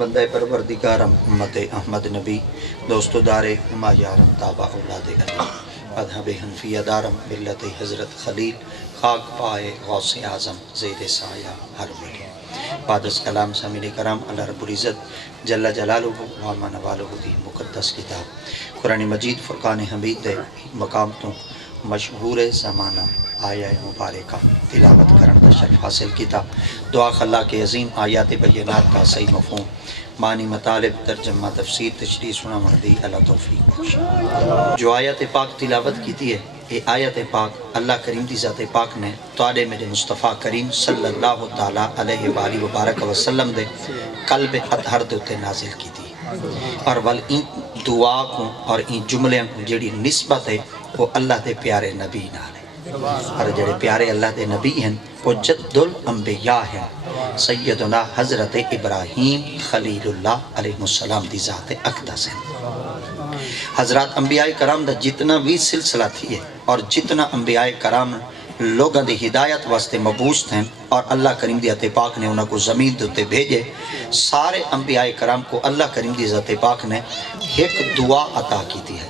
بندہ پروردگارم امت احمد نبی دوستو دار اما یارم تابع اولاد علی مذہب حنفیہ دارم ملت حضرت خلیل خاک پائے غوث اعظم زیر سایہ ہر ولی بعد از کلام سامعین کرام اللہ رب العزت جل جلالہ و منوالہ دی مقدس کتاب قرآن مجید فرقان حمید دے مقام تو مشہور زمانہ آیہ مبارکہ تلاوت کرن دا شرف حاصل کیتا دعا خلا کے عظیم آیات بینات کا صحیح مفہوم معنی مطالب ترجمہ تفسیر تشریح سنا مردی اللہ توفیق بخشے جو آیت پاک تلاوت کیتی ہے یہ آیت پاک اللہ کریم دی ذات پاک نے توڑے میرے مصطفیٰ کریم صلی اللہ تعالیٰ علیہ وآلہ وبارک وسلم دے قلب اطہر دے اتے نازل کیتی اور این دعا کو اور این جملے کو جڑی نسبت ہے وہ اللہ دے پیارے نبی نال اور جڑے پیارے اللہ دے نبی ہیں وہ جد الانبیاء ہیں سیدنا حضرت ابراہیم خلیل اللہ علیہ السلام دی ذات اقدس ہیں حضرات انبیاء کرام دا جتنا بھی سلسلہ تھی ہے اور جتنا انبیاء کرام لوگاں دی ہدایت واسطے مبعوث ہیں اور اللہ کریم دی ذات پاک نے انہوں کو زمین دوتے بھیجے سارے انبیاء کرام کو اللہ کریم دی ذات پاک نے ایک دعا عطا کی تھی ہے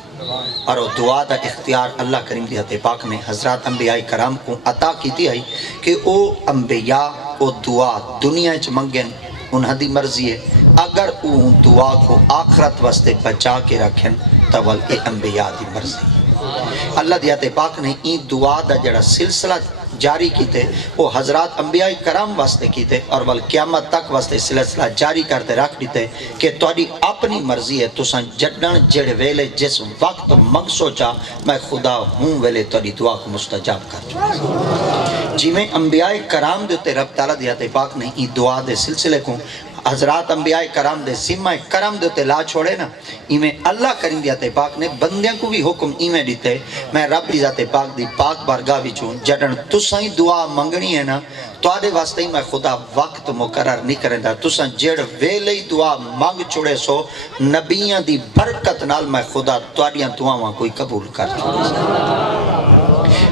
اور وہ دعا دا اختیار اللہ کریم دی ذات پاک نے حضرات انبیاء کرام کو عطا کی تھی ہے کہ او انبیاء او دعا دنیا چ منگن انہاں دی مرضی ہے اگر او دعا کو آخرت واسطے بچا کے رکھیں تو اے انبیاء دی مرضی اللہ دی ذات پاک نے این دعا دا جڑا سلسلہ جاری کیتے وہ حضرات انبیاء کرام واسطے کیتے اور قیامت تک واسطے سلسلہ جاری کرتے رکھ دیتے کہ تواڈی اپنی مرضی ہے تساں جڈن جڑے ویلے جس وقت منگ سوچا میں خدا ہوں ویلے تواڈی دعا کو مستجاب کر چکا جی میں انبیاء کرام دیتے رب تعالیٰ دی ذات پاک نے این دعا دے سلسلے کو حضرات انبیاء کرام دے ذمہ کرم دیتے لا چھوڑے نا ایمیں اللہ کریم دی ذات پاک نے بندیاں کو بھی حکم ایمیں دیتے میں رب دی ذات پاک دی پاک بارگاہ وچوں جڑن تساں دعا منگنی ہے نا تواڈے واسطے میں خدا وقت مقرر نہیں کریندا تساں جڑ ویلے دعا منگ چھوڑے سو نبیاں دی برکت نال میں خدا تواڈیاں دعاواں کوئی قبول کر چھوڑے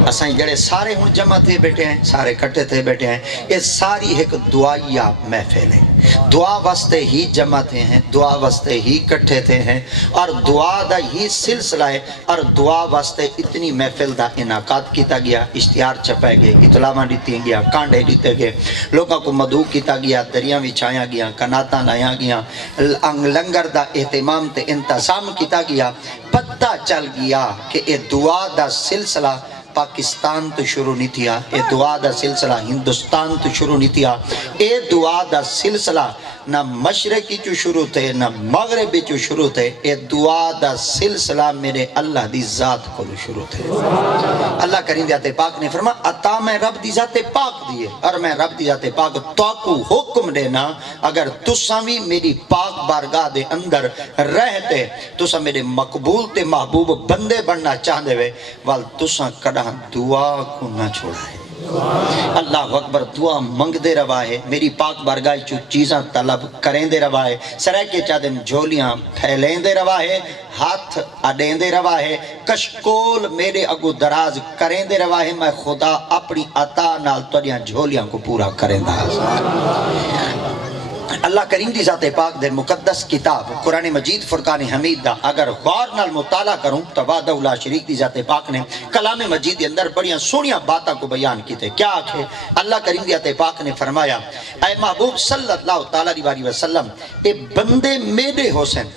اسائیں جڑے سارے ہن جمع تھے بیٹھے ہیں سارے کٹے تھے بیٹھے ہیں یہ ساری ایک دعائیہ محفل ہے دعا واسطے ہی جمع تھے ہیں دعا واسطے ہی کٹھے تھے ہیں اور دعا دا ہی سلسلہ ہے اور دعا واسطے اتنی محفل دا انعقاد کیتا گیا اشتہار چھپائے گئے اطلاعاں دیتی گیا کانڈے دیتے گئے لوگوں کو مدعو کیتا گیا دریاں وچھایا گیا کناتاں لایا گیا لنگر دا اہتمام تے انتظام کیتا گیا پتہ چل گیا کہ یہ دعا دا سلسلہ پاکستان تو شروع نہیں تھیا اے دعا دا سلسلہ ہندوستان تو شروع نہیں تھیا اے دعا دا سلسلہ نہ مشرقی چو شروع تھے نہ مغربی چو شروع تھے اے دعا دا سلسلہ میرے اللہ دی ذات کو شروع تھے اللہ کریم دی ذات پاک نے فرما عطا میں رب دی ذات پاک دیے اور میں رب دی ذات پاک تو کو حکم دینا اگر تساں بھی میری پاک بارگاہ دے اندر رہتے تساں میرے مقبول تے محبوب بندے بننا چاہ دے وے وال تساں کڑا دعا کو نہ چھوڑا ہے اللہ اکبر دعا منگ دے روا ہے میری پاک بارگاہ چو چیزاں طلب کریں دے روا ہے سرائے کے چادن جھولیاں پھیلیں دے روا ہے ہاتھ اڈیں دے روا ہے کشکول میرے اگو دراز کریں دے روا ہے میں خدا اپنی عطا نال توڑیاں جھولیاں کو پورا کریں دا اللہ کریم دی ذات پاک دے مقدس کتاب قرآن مجید فرقان حمید دا اگر غور نال مطالعہ کروں تو وحدہ لا شریک دی ذات پاک نے کلام مجید اندر بڑیاں سونیاں باتاں کو بیان کیتے کیا آکھے اللہ کریم دی ذات پاک نے فرمایا اے محبوب صلی اللہ علیہ وسلم اے بندے میرے حسین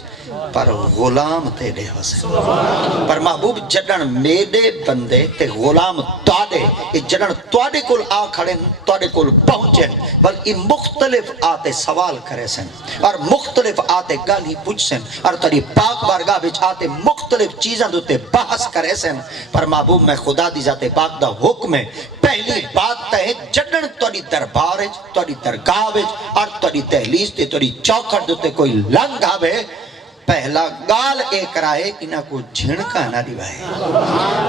پر غلام تیرے حسین پر محبوب جڑن میرے بندے تے غلام تواڈے جڑن تواڈے کول آ کھڑے تواڈے کول پہنچن بلکہ مختلف آتے سوال کرے سن اور مختلف آتے گل ہی پوچھ سن اور تیری پاک بارگاہ وچ آتے مختلف چیزاں دوتے بحث کرے سن پر محبوب میں خدا دی ذات پاک دا حکم ہے پہلی بات ہے جڑن تواڈی دربار وچ تواڈی درگاہ وچ اور تواڈی دہلیز تے تواڈی چوکھٹ دوتے کوئی لنگ آوے پہلا گال ایک رائے انہاں کو جھنکا نہ دیوائے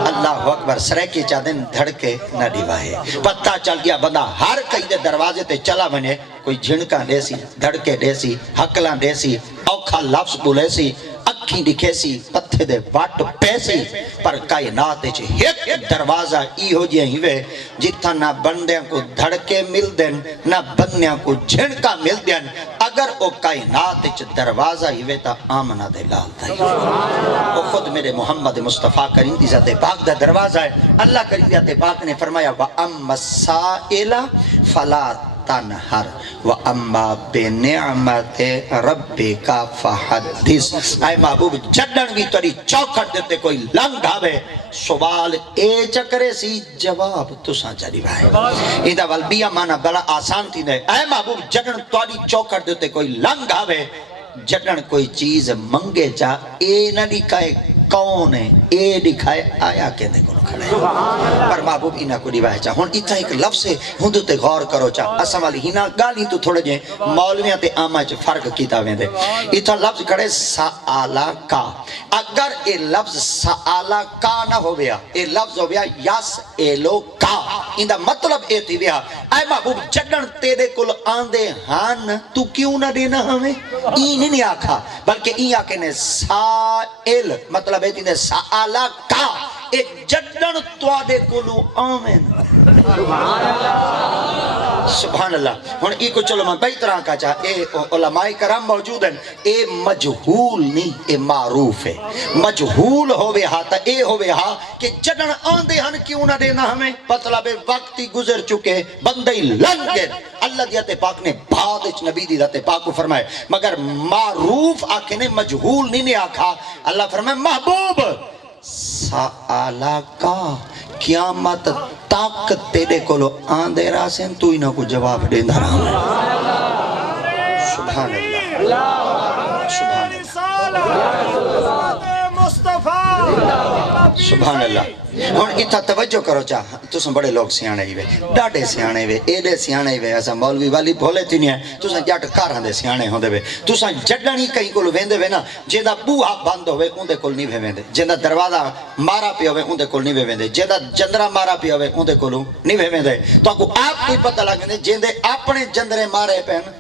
اللہ اکبر سرے کے چادن دھڑکے نہ دیوائے پتہ چل گیا بندہ ہر کئی دے دروازے تے چلا بنے کوئی جھنکا دے سی دھڑکے دے سی حقلاں دے سی اوکھا لفظ بولے سی اکھی دکھے سی پتھے دے واٹ پیسی پر کائنات چھے ایک دروازہ ای ہو جائیں ہوئے جتھا نہ بندیاں کو دھڑکے مل دیں نہ بندیاں کو جھنکا مل دیں اگر او کائنات وچ دروازہ ہی وے تا آمنہ دے لال تائی وہ خود میرے محمد مصطفیٰ کریم دی ذات پاک دا دروازہ ہے اللہ کریم دی ذات پاک نے فرمایا وَأَمَّا السَّائِلَ فَلَا تنہر وَأَمَّا بِنِعْمَتِ رَبِّكَ فَحَدِّث اے محبوب جڈن بھی تری چوکھٹ دیتے کوئی لنگ آوے سوال اے چکرے سی جواب تساں چاہی بھائی ایدہ والبیہ مانا بڑا آسان تھی دے اے محبوب جڈن تاری چوکھٹ دیتے کوئی لنگ آوے جڈن کوئی چیز منگے چاہ اے نہ دکھائے کون ہے اے دکھائے آیا کہنے کو کھڑے پر محبوب انہا کو دیوائے چاہ ہون اتھا ایک لفظ ہے ہندو تے غور کرو چاہ اسا والی ہینا گالی تو تھوڑے جائیں مولویاں تے آمہ چاہ فرق کیتا ہوئے دے اتھا لفظ کھڑے سآلہ کا اگر اے لفظ سآلہ کا نہ ہو گیا اے لفظ ہو گیا یس ایلو کا اندہ مطلب اے تھی گیا اے محبوب جڈن تیرے کل آندے ہان تو کیوں نہ دینا ہمیں این نہیں آکھا بلکہ این آکھے نے سائل مطلب ہے تھی سآلہ کا ایک جڈن توادے کلو آمین سبحان اللہ ہون ای کو چلو میں بہت طرح کا چاہ اے علماء کرام موجود ہیں اے مجہول نہیں اے معروف ہے مجہول ہوئے ہاں تا اے ہوئے ہاں کہ جڈن آندے ہن کیوں نہ دینا ہمیں مطلب وقتی گزر چکے بندے لنگے اللہ دیت پاک نے بعد اچ نبی دیت پاک کو فرمائے مگر معروف آکھے نے مجہول نہیں آکھا اللہ فرمائے محبوب سآلہ کا قیامت تک تیرے کولو آندے راسیں تو انہوں کو جواب دیندہ رہا ہوں سبحان اللہ سبحان اللہ سبحان اللہ ہون اتھا توجہ کرو چاہ تو سن بڑے لوگ سیانے ہی وے ڈاڑے سیانے ہوئے ایڈے سیانے ہوئے ایسا مولوی والی بھولے تھی نہیں ہے تو سن جاٹ کار ہندے سیانے ہوندے ہوئے تو سن جڈنی کہیں کولو ویندے ہوئے نا جیدہ بوہا بند ہوئے اندے کول نہیں ویندے جیدہ دروازہ مارا پی ہوئے اندے کول نہیں ویندے جیدہ جندرہ مارا پی ہوئے اندے کولو نہیں ویندے تو آپ کوئی پتہ لگنے جیدے اپنے جندرے مارے پہن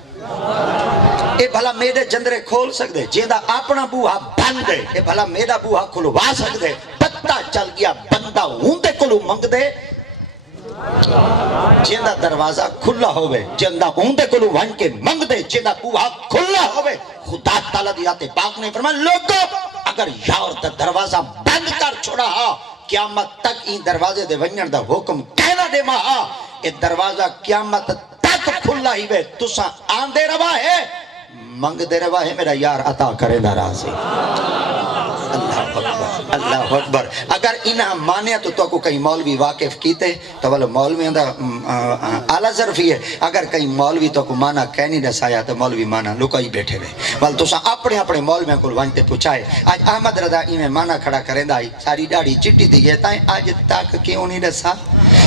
اے بھلا میرے جندرے کھول سکتے جیدہ اپنا بوہا بند دے اے بھلا میرا بوہا کھلوا سکتے پتہ چل گیا بندہ ہوندے کلو منگ دے جیدہ دروازہ کھلا ہوئے جیدہ ہوندے کلو ون کے منگ دے جیدہ بوہا کھلا ہوئے خدا تعالیٰ دیاتے پاک نے فرمایا لوگو اگر یار دا دروازہ بند کر چھوڑا ہاں قیامت تک این دروازے دے ونجن دا حکم کہنا دے ماں اے دروازہ قیامت تک کھلا ہی وے تسا آندے روا ہے منگ دے روا ہے میرا یار عطا کرے دا رازی اللہ اکبر اگر انہا مانے تو کو کہیں مولوی واقف کیتے تو والو مولوی اندھا اعلیٰ ظرفی ہے اگر کہیں مولوی تو کو مانا کہنی رسایا تو مولوی مانا لکائی بیٹھے رہے وال تو سا اپنے اپنے مولویاں کو وانتے پوچھائے آج احمد رضا میں مانا کھڑا کریں دائی ساری ڈاڑی چٹی دی گئے تائیں آج تاک کیوں نہیں رسا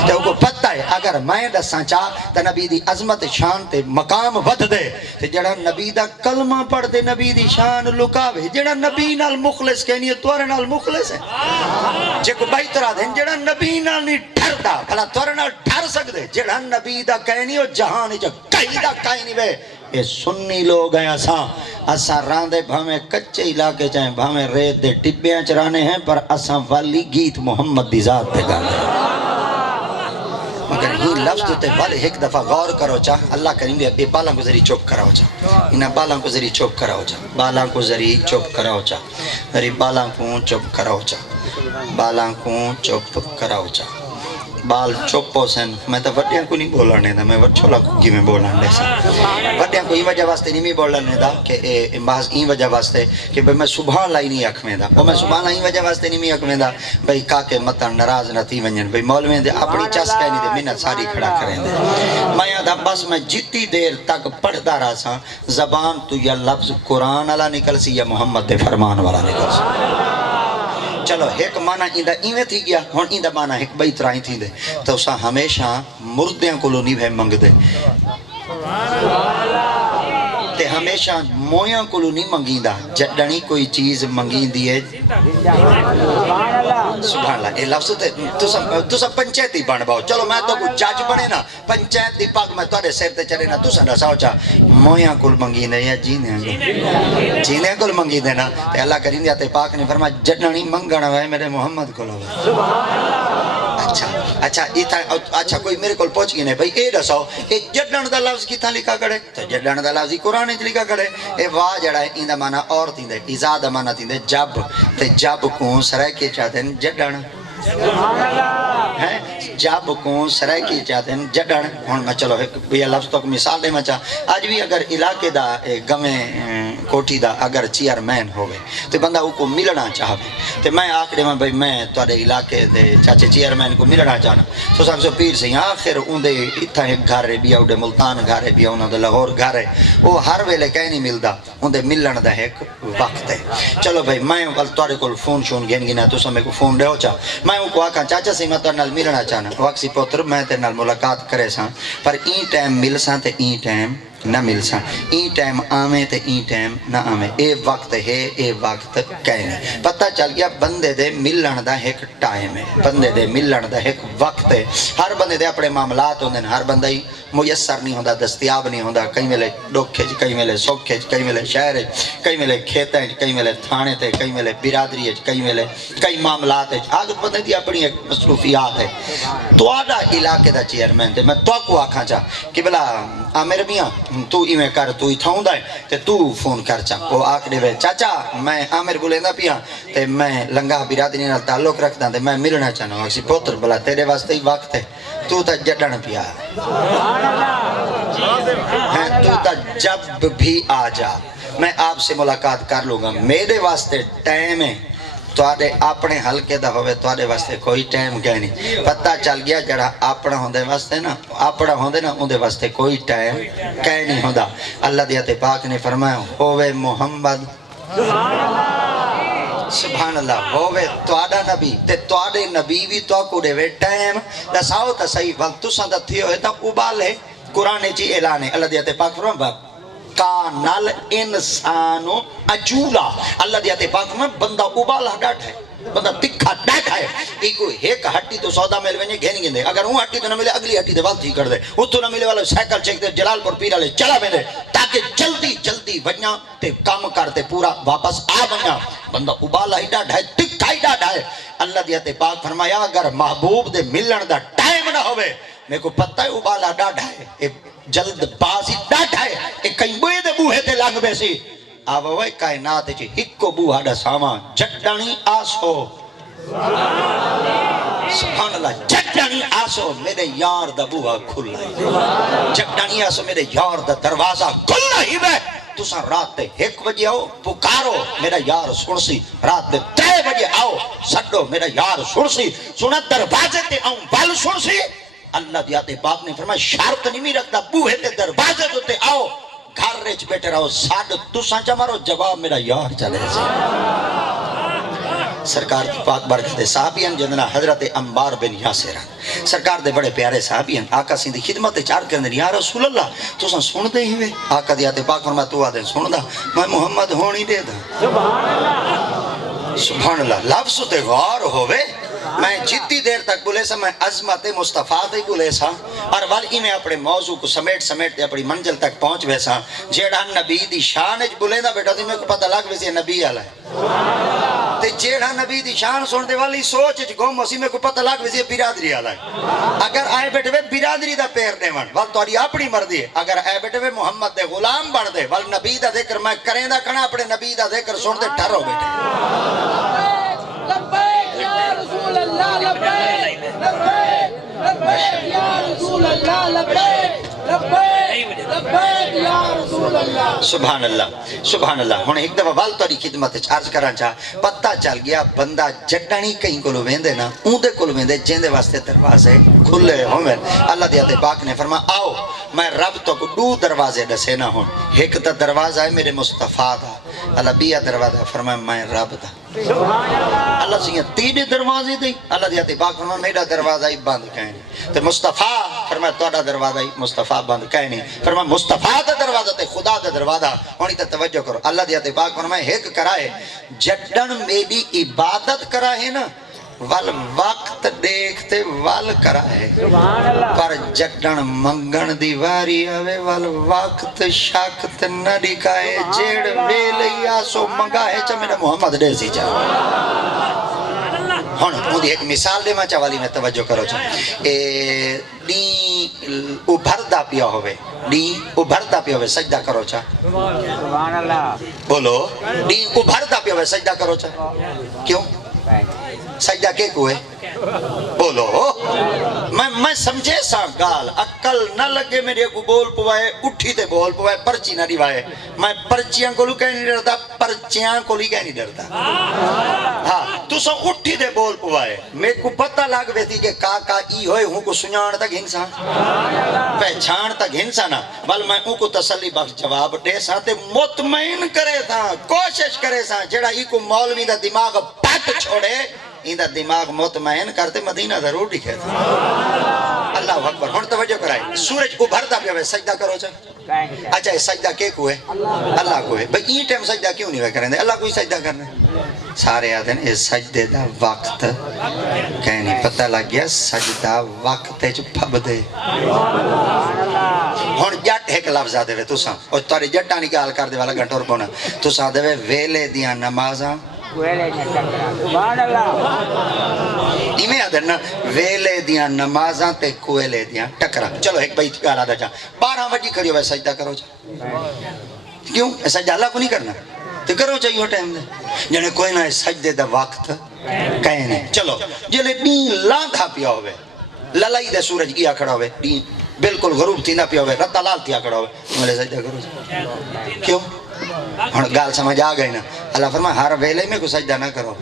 تو کو پتہ ہے اگر میں رسا چاہ تو نبی دی عظمت شان تے مقام ود دے تو جڑا نبی دا کلمہ پڑھ دے نبی دی شان لکاوے جڑا نبی نال مخلص کہنی ہے توارے نال مخلص ہے جے کو بائی طرح دیں جڑا نبی نال نہیں ڈھر دا بھلا توارے نال ڈھر سکتے جڑا نبی دا کہنی ہو جہانی جو کہیں دا کہنی وے یہ سنی لوگ ہیں اساں راندے بھامیں کچے علاقے چاہیں بھامیں ریت دے ٹبیاں چرانے ہیں پر اساں والی گیت محمد دی ذات پہ گانے مگر ہی لفظ دیتے والے ایک دفعہ غور کرو چاہ اللہ کریں گے یہ بالاں کو ذریع چوپ کراؤ چاہ انہاں بالاں کو ذریع چوپ کراؤ چاہ بالاں کو ذریع چوپ کراؤ چاہ ذریع بالاں کو چوپ کراؤ چاہ بالاں کو چوپ کراؤ چاہ بال چوپو سن میں تو وڈیاں کو نہیں بولنے دا میں چھولا کوگی میں بولنے سا وڈیاں کو این وجہ واسطے نہیں بولنے دا کہ محض این وجہ واسطے کہ میں سبحان لائی نہیں اکھ میں دا اور میں سبحان لائی وجہ واسطے نہیں اکھ میں دا بھئی کاکے مطن نراز نہ تھی ونجن بھئی مولویں دے اپنی چاس کہنی دے منت ساری کھڑا کریں دے میں یادہ بس میں جتی دیر تک پڑھتا رہا سا زبان تو یا لفظ قرآن والا نکل سی یا محمد دے فرمان والا نکل سی چلو ایک معنی ایندہ ایویں تھی گیا ہون ایندہ معنی ایک بئی طرح تھی دے تو اسا ہمیشہ مردیاں کو لو نہیں بھے منگ دے تے ہمیشہ مویاں کو لو نہیں منگی دا جڈنی کوئی چیز منگی دیئے سبحان اللہ یہ لفظ تو سب پنچایتی بن باؤ چلو میں تو کچھ جاج بنے نا پنچایت دی پاک میں توڑے سیر تے چلے نا تو سن رساؤ چاہ مویاں کل منگی دے یا جینے کل منگی دے نا تے اللہ کریں دیا تے پاک نے فرما جڈنی منگنا ہے میرے محمد کو لو اچھا اچھا کوئی میرے کو پوچھ گئے نہیں بھائی اے دسو اے جڈن دا لفظ کتھاں لکھا کھڑے تو جڈن دا لفظ قرآن وچ لکھا کھڑے اے واہ جڑا ہے ایندا معنی اور تھیندے ایزا دا معنی تھیندے جب تے جب کو سرائے چاہتے ہیں جڈن جب کو سرائکی چاہتے ہیں جڈن ہون میں چلو بھیا لفظ تو مثال دے میں چاہ آج بھی اگر علاقے دا گمیں کوٹھی دا اگر چیئرمین ہوئے تو بندہ وہ کو ملنا چاہے تو میں آخری میں بھئی میں توڑے علاقے دے چاچے چیئرمین کو ملنا چاہنا تو سب سے پیر سے آخر ان دے اتھا ایک گھر رہے بیا اُڑے ملتان گھر رہے بیا انہوں دے لاہور گھر رہے وہ ہر ویلے کہیں نہیں ملدا ان دے ملن دا ایک وقت ہے چلو بھئی میں توڑے کو فون شون گین گینا تو سمیں کو فون دے ہو چاہ میں ان کو آکھاں چاچا سے میں توڑے نال ملنا چاہنا وقتی پوتر میں تے نال ملاقات کرے ساں پر این ٹائم مل ساں تے این ٹائم نہ مل ساں این ٹائم آمیں تے این ٹائم نہ آمیں اے وقت ہے اے وقت کہنے پتہ چل گیا بندے دے ملن دا ایک ٹائم ہے بندے دے ملن دا ایک وقت ہے ہر بندے دے اپنے معاملات ہوندے ہر بندہ ہی میسر نہیں ہوندا دستیاب نہیں ہوندا کئی ملے ڈوکھے کئی ملے سوکھے کئی ملے شہر کئی ملے کھیتیں کئی ملے تھانے تے کئی ملے برادری کئی ملے کئی معاملات آگ بندے دی اپنی ایک مصروفیات ہے تو آڈا علاقے دا چیئرمین تے میں تو کو آکھاں چاہ کہ بلا آمیر میاں تو ایمیں کر تو ہی تھاؤں دائے تے تو فون کر چاہ وہ آکھ دے چاچا میں آمیر بولے نہ پیا تے میں لنگا برادری نال تعلق رکھتا تے میں ملنا چاہنا ہوں پوتر بلا تیرے واسطے ہی وقت ہے تو تا جڈن پیا تو تا جب بھی آ جا میں آپ سے ملاقات کر لوں گا میرے واسطے ٹائم ہے توڑے اپنے حلقے دا ہوئے توڑے واسطے کوئی ٹائم کہہ نہیں پتہ چل گیا جڑا اپنا ہوندے واسطے نا اپنا ہوندے نا اندے واسطے کوئی ٹائم کہہ نہیں ہوندا اللہ دیت پاک نے فرمایا ہوئے محمد سبحان اللہ ہوئے توڑا نبی تے توڑے نبی بھی تو کو دے وے ٹائم دساؤ تا صحیح وقت تو سندہ تھی ہوئے تا ابالے قرآن چی اعلان ہے اللہ دیت پاک فرمایا کانل انسانو اجولا اللہ دیتے پاک میں بندہ ابالا ڈاٹ ہے بندہ تکھا ڈاٹ ہے ایک ہٹی تو سودا مل وینے گھینی گندے اگر وہ ہٹی تو نہ ملے اگلی ہٹی دے وال تھی کر دے وہ تو نہ ملے والا سائیکل چیک دے جلال پور پیرا لے چلا میں دے تاکہ جلدی جلدی ونیا تے کام کرتے پورا واپس آ ونیا بندہ ابالا ہی ڈاٹ ہے تکھا ہی ڈاٹ ہے اللہ دیتے پاک فرمایا اگر محبوب دے ملن دا ٹائم نہ ہوئے میں کو پتہ ہے ابالا ڈاٹ ہے جلد بازی ڈاٹ ہے ایک کئی بوئے دے بوہے تے لنگ بیسی آوے کائنات چی ہکو بوہا دا سامان جٹانی آسو سبحان اللہ جٹانی آسو میرے یار دا بوہا کھلا ہے جٹانی آسو میرے یار دا دروازہ کھلا ہی بے تو سا رات تے 1 بجے آؤ پکارو میرا یار سنسی رات تے 3 بجے آؤ سڈو میرا یار سنسی سنا دروازے تے آؤں بل سنسی اللہ دیاتے باپ نے فرمایا شرط نہیں رکھتا بوہے تے دروازے تو تے آؤ گھر ریچ بیٹھے رہو ساڑھ تو سانچہ مارو جواب میرا یار چلے سے سرکار کی پاک برکت صحابیان جننا حضرت عمار بن یاسر سرکار دے بڑے پیارے صحابیان آقا سیندھی خدمت چار کرنے یا رسول اللہ تو سن سن دے ہی وے آقا دیاتے پاک فرمایا تو آدھے سن دا میں محمد ہونی دے دا سبحان اللہ لفظ تے غور ہوئے میں جتنی دیر تک بولے سا میں عظمت مصطفیٰ تے بولے سا اور والی میں اپنے موضوع کو سمیٹ اپنی منزل تک پہنچ ویسا جیڑا نبی دی شان اچ بولے دا بیٹا دی میں کو پتہ لگ ویسے نبی آلہ ہے تے جیڑا نبی دی شان سن دے والی سوچ اچ گم اسی میں کو پتہ لگ ویسے برادری آلہ ہے اگر آئے بیٹے وے برادری دا پیر دے ون وال توڑی اپنی مردی ہے اگر آئے بیٹے وے محمد دے غلام بڑھ دے وال نبی دا ذکر میں کریں دا کنا اپنے نبی دا ذکر سن دے ٹھرو بیٹے لبیک یا رسول اللہ لبیک لبیک لبیک یا رسول اللہ لبیک لبیک لبیک یا رسول اللہ سبحان اللہ ہن ایک دفعہ وال توڑی خدمت عرض کرنا چاہ پتہ چل گیا بندہ جڈانی کہیں کولو ویندے نا اون دے کولو ویندے جیندے واسطے دروازے کھلے ہوئے اللہ دیاتے پاک نے فرمایا آؤ میں رب تو کو 2 دروازے دسے نہ ہون ایک تا دروازہ ہے میرے مصطفیٰ دا اللہ بیا دروازہ فرمایا میں رب دا اللہ سے 3 دروازے دی اللہ دیاتے پاک فرمایا میرا دروازہ ہی بند کہنے تو مصطفیٰ فرمایا توڑا دروازہ ہی مصطفیٰ بند کہنے فرمایا مصطفیٰ دا دروازہ تے خدا دا دروازہ ہونی تا توجہ کرو اللہ دیاتے پاک فرمایا ایک کرائے جڈن میری عبادت کرائے نا وال وقت دیکھتے وال کرائے پر جڈن منگن دیواری آوے وال وقت شاکت نہ دکھائے جیڑ ویلئی آسو منگائے چا میرا محمد دیسی چاہ ہن اودی ایک مثال دے ما چوالی میں توجہ کرو چا اے ڈی ابھردا پیا ہوے ڈی ابھردا پیا ہوے سجدہ کرو چا سبحان اللہ بولو ڈی ابھردا پیا ہوے سجدہ کرو چا کیوں سجدہ کے کوئے بولو میں سمجھے سا گال عقل نہ لگے میرے کو بول پوائے اٹھی تے بول پوائے پرچی نہ ریوائے میں پرچیاں کو لو کہیں نہیں ڈرتا پرچیاں کو لی کہیں نہیں ڈرتا ہاں تو سا اٹھی تے بول پوائے میں کو پتہ لگ ویتی کہ کا ای ہوئے ہوں کو سنیان تک ہنسا پہچان تک ہنسا نا بل میں ان کو تسلی بخش جواب دے سا تے مطمئن کرے تھا کوشش کرے سا جڑا ای کو مولوی دا دماغ پٹ چھوڑے این دا دماغ مطمئن کرتے مدینہ ضرور دکھے تھا اللہ اکبر ہن توجہ کرائے سورج کو بھرتا پہ سجدہ کرو چا اچھا یہ سجدہ کے کو ہے اللہ کو ہے بھئی این ٹائم سجدہ کیوں نہیں کریں دے اللہ کو ہی سجدہ کرنے سارے آدھے ہیں اس سجدے دا وقت کہنی پتہ لگ گیا سجدہ وقت جو پھب دے ہن جٹ ایک لفظ آدھے تو سا اور تاری جٹانی کی حال کر دے والا گھنٹوں رکھونا تو سا دے ویلے دیاں نمازاں سبحان اللہ ایمیں آدھرنا ویلے دیاں نمازاں تے کوئلے دیاں ٹکرا چلو ایک بیت گالا دا جا 12 بجے کھڑی ہوئے سجدہ کرو جا کیوں سجدہ اللہ کو نہیں کرنا تو کرو چاہیے ٹائم دے جنے کوئی نہ سجدے دا وقت کہیں نہیں چلو جلے دین لاندھا پیا ہوئے للائی دے سورج گیا کھڑا ہوئے دین بالکل غروب تھی نہ پیا ہوئے رتا لال تھیا کھڑا ہوئے ملے سجدہ کرو جا کیوں ہن گال سمجھ آ گئی نا اللہ فرمایا ہر ویلے میں کو سجدہ نہ کرو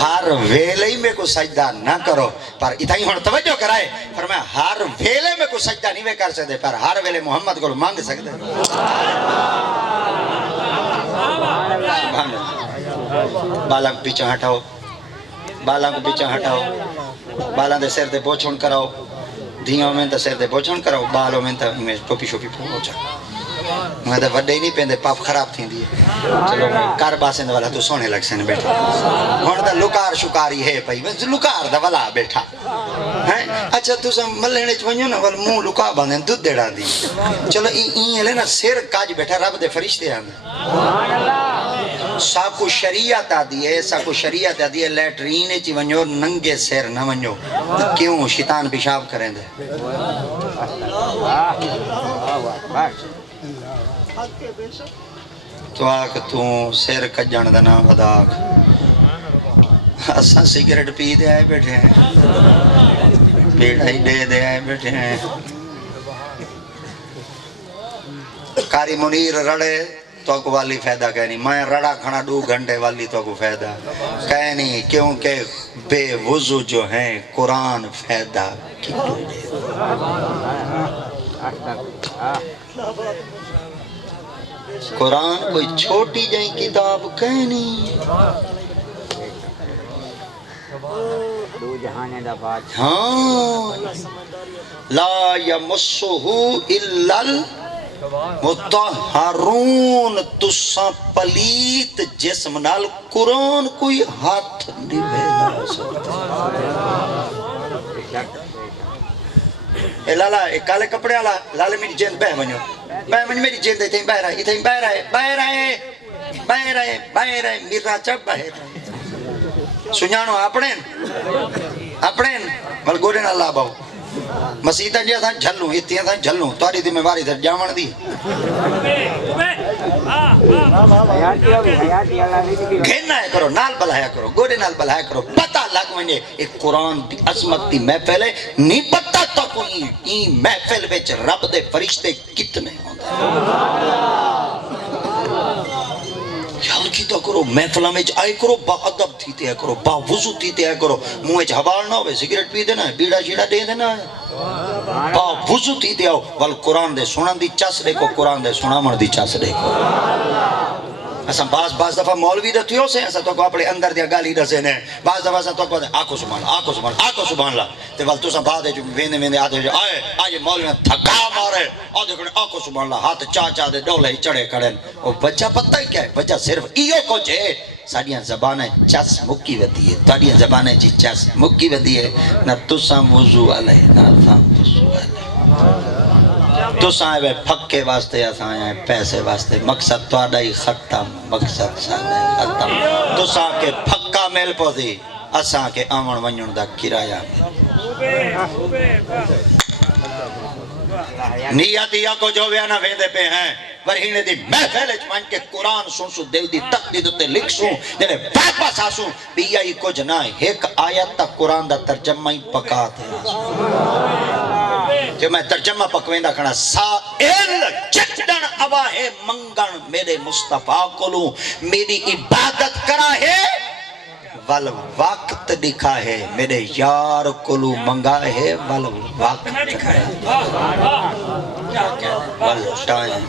ہر ویلے میں کو سجدہ نہ کرو پر اتھائی ہن توجہ کرائے فرمایا ہر ویلے میں کو سجدہ نہیں میں کر سکتے پر ہر ویلے محمد کو مانگ سکتے بالاں کو پیچھے ہٹاؤ بالاں کو پیچھے ہٹاؤ بالاں دے سر دے پوچھن کراؤ دھیوں میں تا سر دے پوچھن کراؤ بالوں میں تا ٹوپی شوپی پوچھا میں تا وڈے ہی نہیں پہندے پاپ خراب تھی دی چلو کار باسند والا تو سونے لگ سن بیٹھا ہون تا لکار شکاری ہے پئی لکار دا والا بیٹھا اچھا تو سا ملنے چونیو نا وال موں لکا باندھیں دودھ دیڑا دی چلو این لے نا سر کاج بیٹھا رب دے فرشتے آنے ساکو شریعت آدھی ہے ساکو شریعت آدھی ہے لیٹرین چی ونیو ننگے سیر نہ ونیو کیوں شیطان پیشاب کریں دے تو آکھ تو سیر کجن دنا وداک اساں سگریٹ پی دے آئے بیٹھے ہیں بیڑائی دے آئے بیٹھے ہیں کاری منیر رڑے تو کو والی فائدہ کہنی میں رڑا کھانا 2 گھنٹے والی تو کو فائدہ کہنی کیونکہ بے وضو جو ہیں قرآن فائدہ قرآن کوئی چھوٹی جائیں کتاب کہنی ہاں لا یمسہو الا مطہرون تساں پلیت جسم نال قرآن کوئی ہاتھ نہیں بھیلا سکتا اے لالا اے کالے کپڑے آلا لالے میری جیند بہ منو میری جیند اتھیں بہ رہا ہے بہ رہے میرا چپ بہ رہے سنیانو اپنے بل گوڑے نہ لا باؤ مسیحتاں جی اساں جھلوں اتیاں اساں جھلوں تاری دی میں واری تھا جاون دی گھننا ہے کرو نال بلایا کرو گوڑے نال بلایا کرو پتہ لگ ونجے ایک قرآن دی عظمت دی محفل ہے نہیں پتہ تو کوئی این محفل وچ رب دے فرشتے کتنے ہوندے خیال کیتا کرو محفلہ میں آئے کرو با ادب تھیتے ہے کرو با وضو تھیتے ہے کرو منہ حوال نہ ہوئے سگریٹ پی دینا ہے بیڑا شیڑا دے دینا ہے با وضو تھیتے آؤ وال قرآن دے سنان دی چاس دے کو قرآن دے سنامن دی چاس دے کو اساں بعض دفعہ مولوی دے تھیو سے اساں تو کو اپنے اندر دیا گالی رسے نے بعض دفعہ اساں تو کو آکو سبحان اللہ تے وال تو ساں بعد جو ویندے آدھے جو آئے مولوی نے تھکا مارے آدھے کھڑے آکو سبحان اللہ ہاتھ چاچا دے ڈولے چڑے کھڑے وہ بچہ پتہ ہی کیا ہے بچہ صرف ایو کچھ ہے ساڑیاں زبانیں چس مکی ودی ہے تاڑیاں زبانیں جی چس مکی ودی ہے نہ تساں وضو علیہ نہ تساں وضو علیہ تساں آئے پھکے واسطے اساں آئے پیسے واسطے مقصد تہاڈا ہی ختم مقصد ساڈا ہی ختم تساں کے پھکا مل پوسی اساں کے آون ونجن دا کرایہ نیت یا کو جو ویانا ویندے پہ ہیں ورہینے دی محفل چمن کے قرآن سن سو دل دی تقدید تے لکھ سوں جلے واپس آسوں بیا ہی کچھ نہ ایک آیت تک قرآن دا ترجمہ ہی پکا تے جو میں ترجمہ پکویندہ کھنا سائل جتن اواہ منگن میرے مصطفیٰ کولوں میری عبادت کرا ہے ول وقت دکھا ہے میرے یار کولو منگا ہے ول وقت دکھا ہے ول ٹائم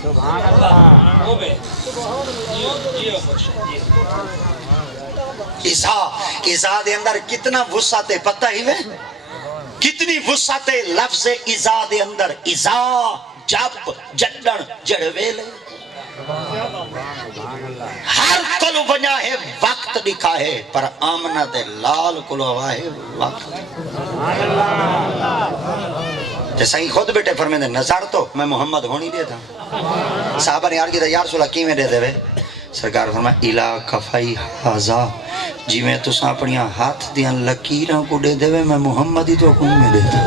ازا دے اندر کتنا وسعت پتہ ہی ہے کتنی وسعت لفظ ازا دے اندر ازا جب جڑن جڑویلے ہر کلو بنیا ہے وقت دکھا ہے پر آمنہ دے لال کلو ہوا ہے وقت جیسا ہی خود بیٹے فرمیندے نظر تو میں محمد ہونی دے تھا صحابہ نے عرض کیا یا رسول اللہ کیویں دے دے وے سرکار فرمایا الا کفائی حاضا جی میں تساں اپنی ہاتھ دیاں لکیراں کو دے دے وے میں محمد ہی تو کوئی میں دے تھا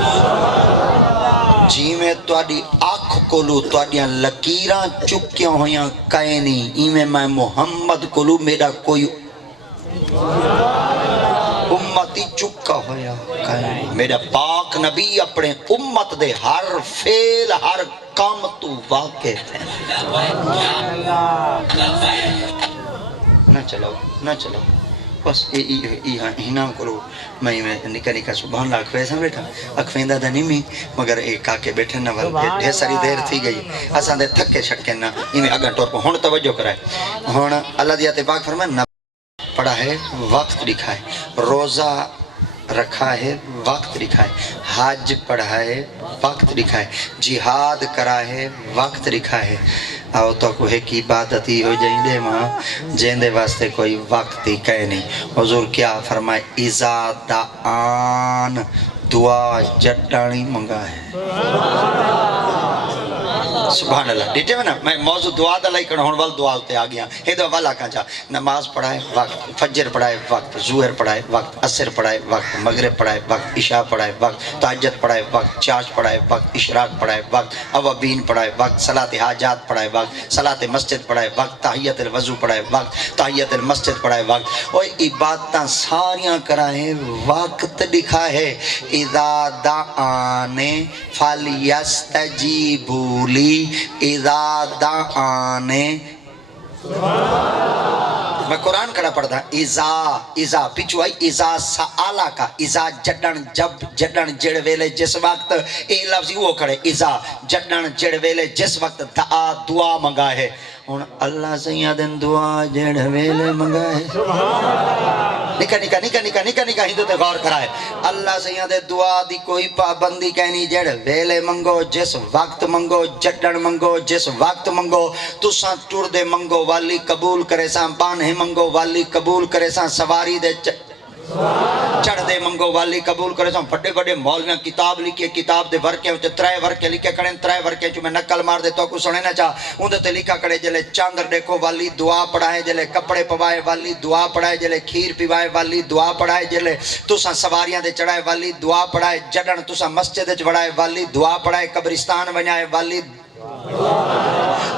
جی میں تواڈی آنکھ کولو تواڈیاں لکیراں چکیاں ہویاں کائے نہیں ایویں میں محمد کولو میرا کوئی امتی چکا ہویا کائے نہیں میرا پاک نبی اپنے امت دے ہر فعل ہر کام تو واقف ہے نہ چلاؤ بس ہینا کرو میں نکا نکا سبحان اللہ اکھوے ساں بیٹھا اکھویندہ دا نہیں مگر ایک آکے بیٹھے نہ ڈھیر ساری دیر تھی گئی اساں دے تھکے چھٹکے نہ ایویں اگا ٹور کو ہن توجہ کرائے ہن اللہ دی ذات پاک فرمایا نہ پڑھا ہے وقت لکھا ہے روزہ رکھا ہے وقت لکھا ہے حج پڑھا ہے وقت لکھا ہے جہاد کرا ہے وقت لکھا ہے آؤ تو کوئی کی عبادت ہی ہو جائیں دے ماں جیندے واسطے کوئی وقت ہی کہے نہیں حضور کیا فرمائے اذا دعان دعا جٹانی منگا ہے سبحان اللہ ڈیٹے میں نا میں موضوع دعا دا لائی کرنا ہون وال دعا ہوتے آگیا ہے دعا والا کہاں چاہ نماز پڑھائے وقت فجر پڑھائے وقت ظہر پڑھائے وقت عصر پڑھائے وقت مغرب پڑھائے وقت عشاء پڑھائے وقت تہجد پڑھائے وقت چاش پڑھائے وقت اشراق پڑھائے وقت اوابین پڑھائے وقت صلاۃ حاجات پڑھائے وقت صلاۃ مسجد پڑھائے وقت تحیت الوضو پڑھائے وقت تحیت المسجد پڑھائے وقت اور عبادتاں ساریاں کرائیں وقت لکھا ہے اذا دعانے فلیستجیبوا لی اذا دعانے میں قرآن کھڑا پڑھتا اذا پیچھو آئی اذا سآلہ کا اذا جڑن جب جڑن جڑ ویلے جس وقت اے لفظ وہ کھڑے اذا جڑن جڑ ویلے جس وقت دعا منگا ہے ہن اللہ سیدن دعا جڑ ویلے منگا ہے نکا ہندو تے غور کرائے اللہ سیدن دعا دی کوئی پابندی کہنی جڑ ویلے منگو جس وقت منگو جڑن منگو جس وقت منگو تساں ٹر دے منگو والی قبول کرے ساں بانے منگو والی قبول کرے ساں سواری دے چڑھ دے منگو والی قبول کرے ساں بڑے بڑے مولویاں کتاب لکھے کتاب دے ورکے ہوتے ترائے ورکے لکھے کڑیں ترائے ورکے جو میں نکل مار دے تو کو سنے نہ چاہ اندھے تے لکھا کڑے جلے چاندر دیکھو والی دعا پڑھائے جلے کپڑے پوائے والی دعا پڑھائے جلے کھیر پیوائے والی دعا پڑھائے جلے تساں سواریاں دے چڑھائے والی دعا پڑھائے جڑن تساں مسجد دے چڑھائے والی دعا پڑھائے قبرستان بنائے والی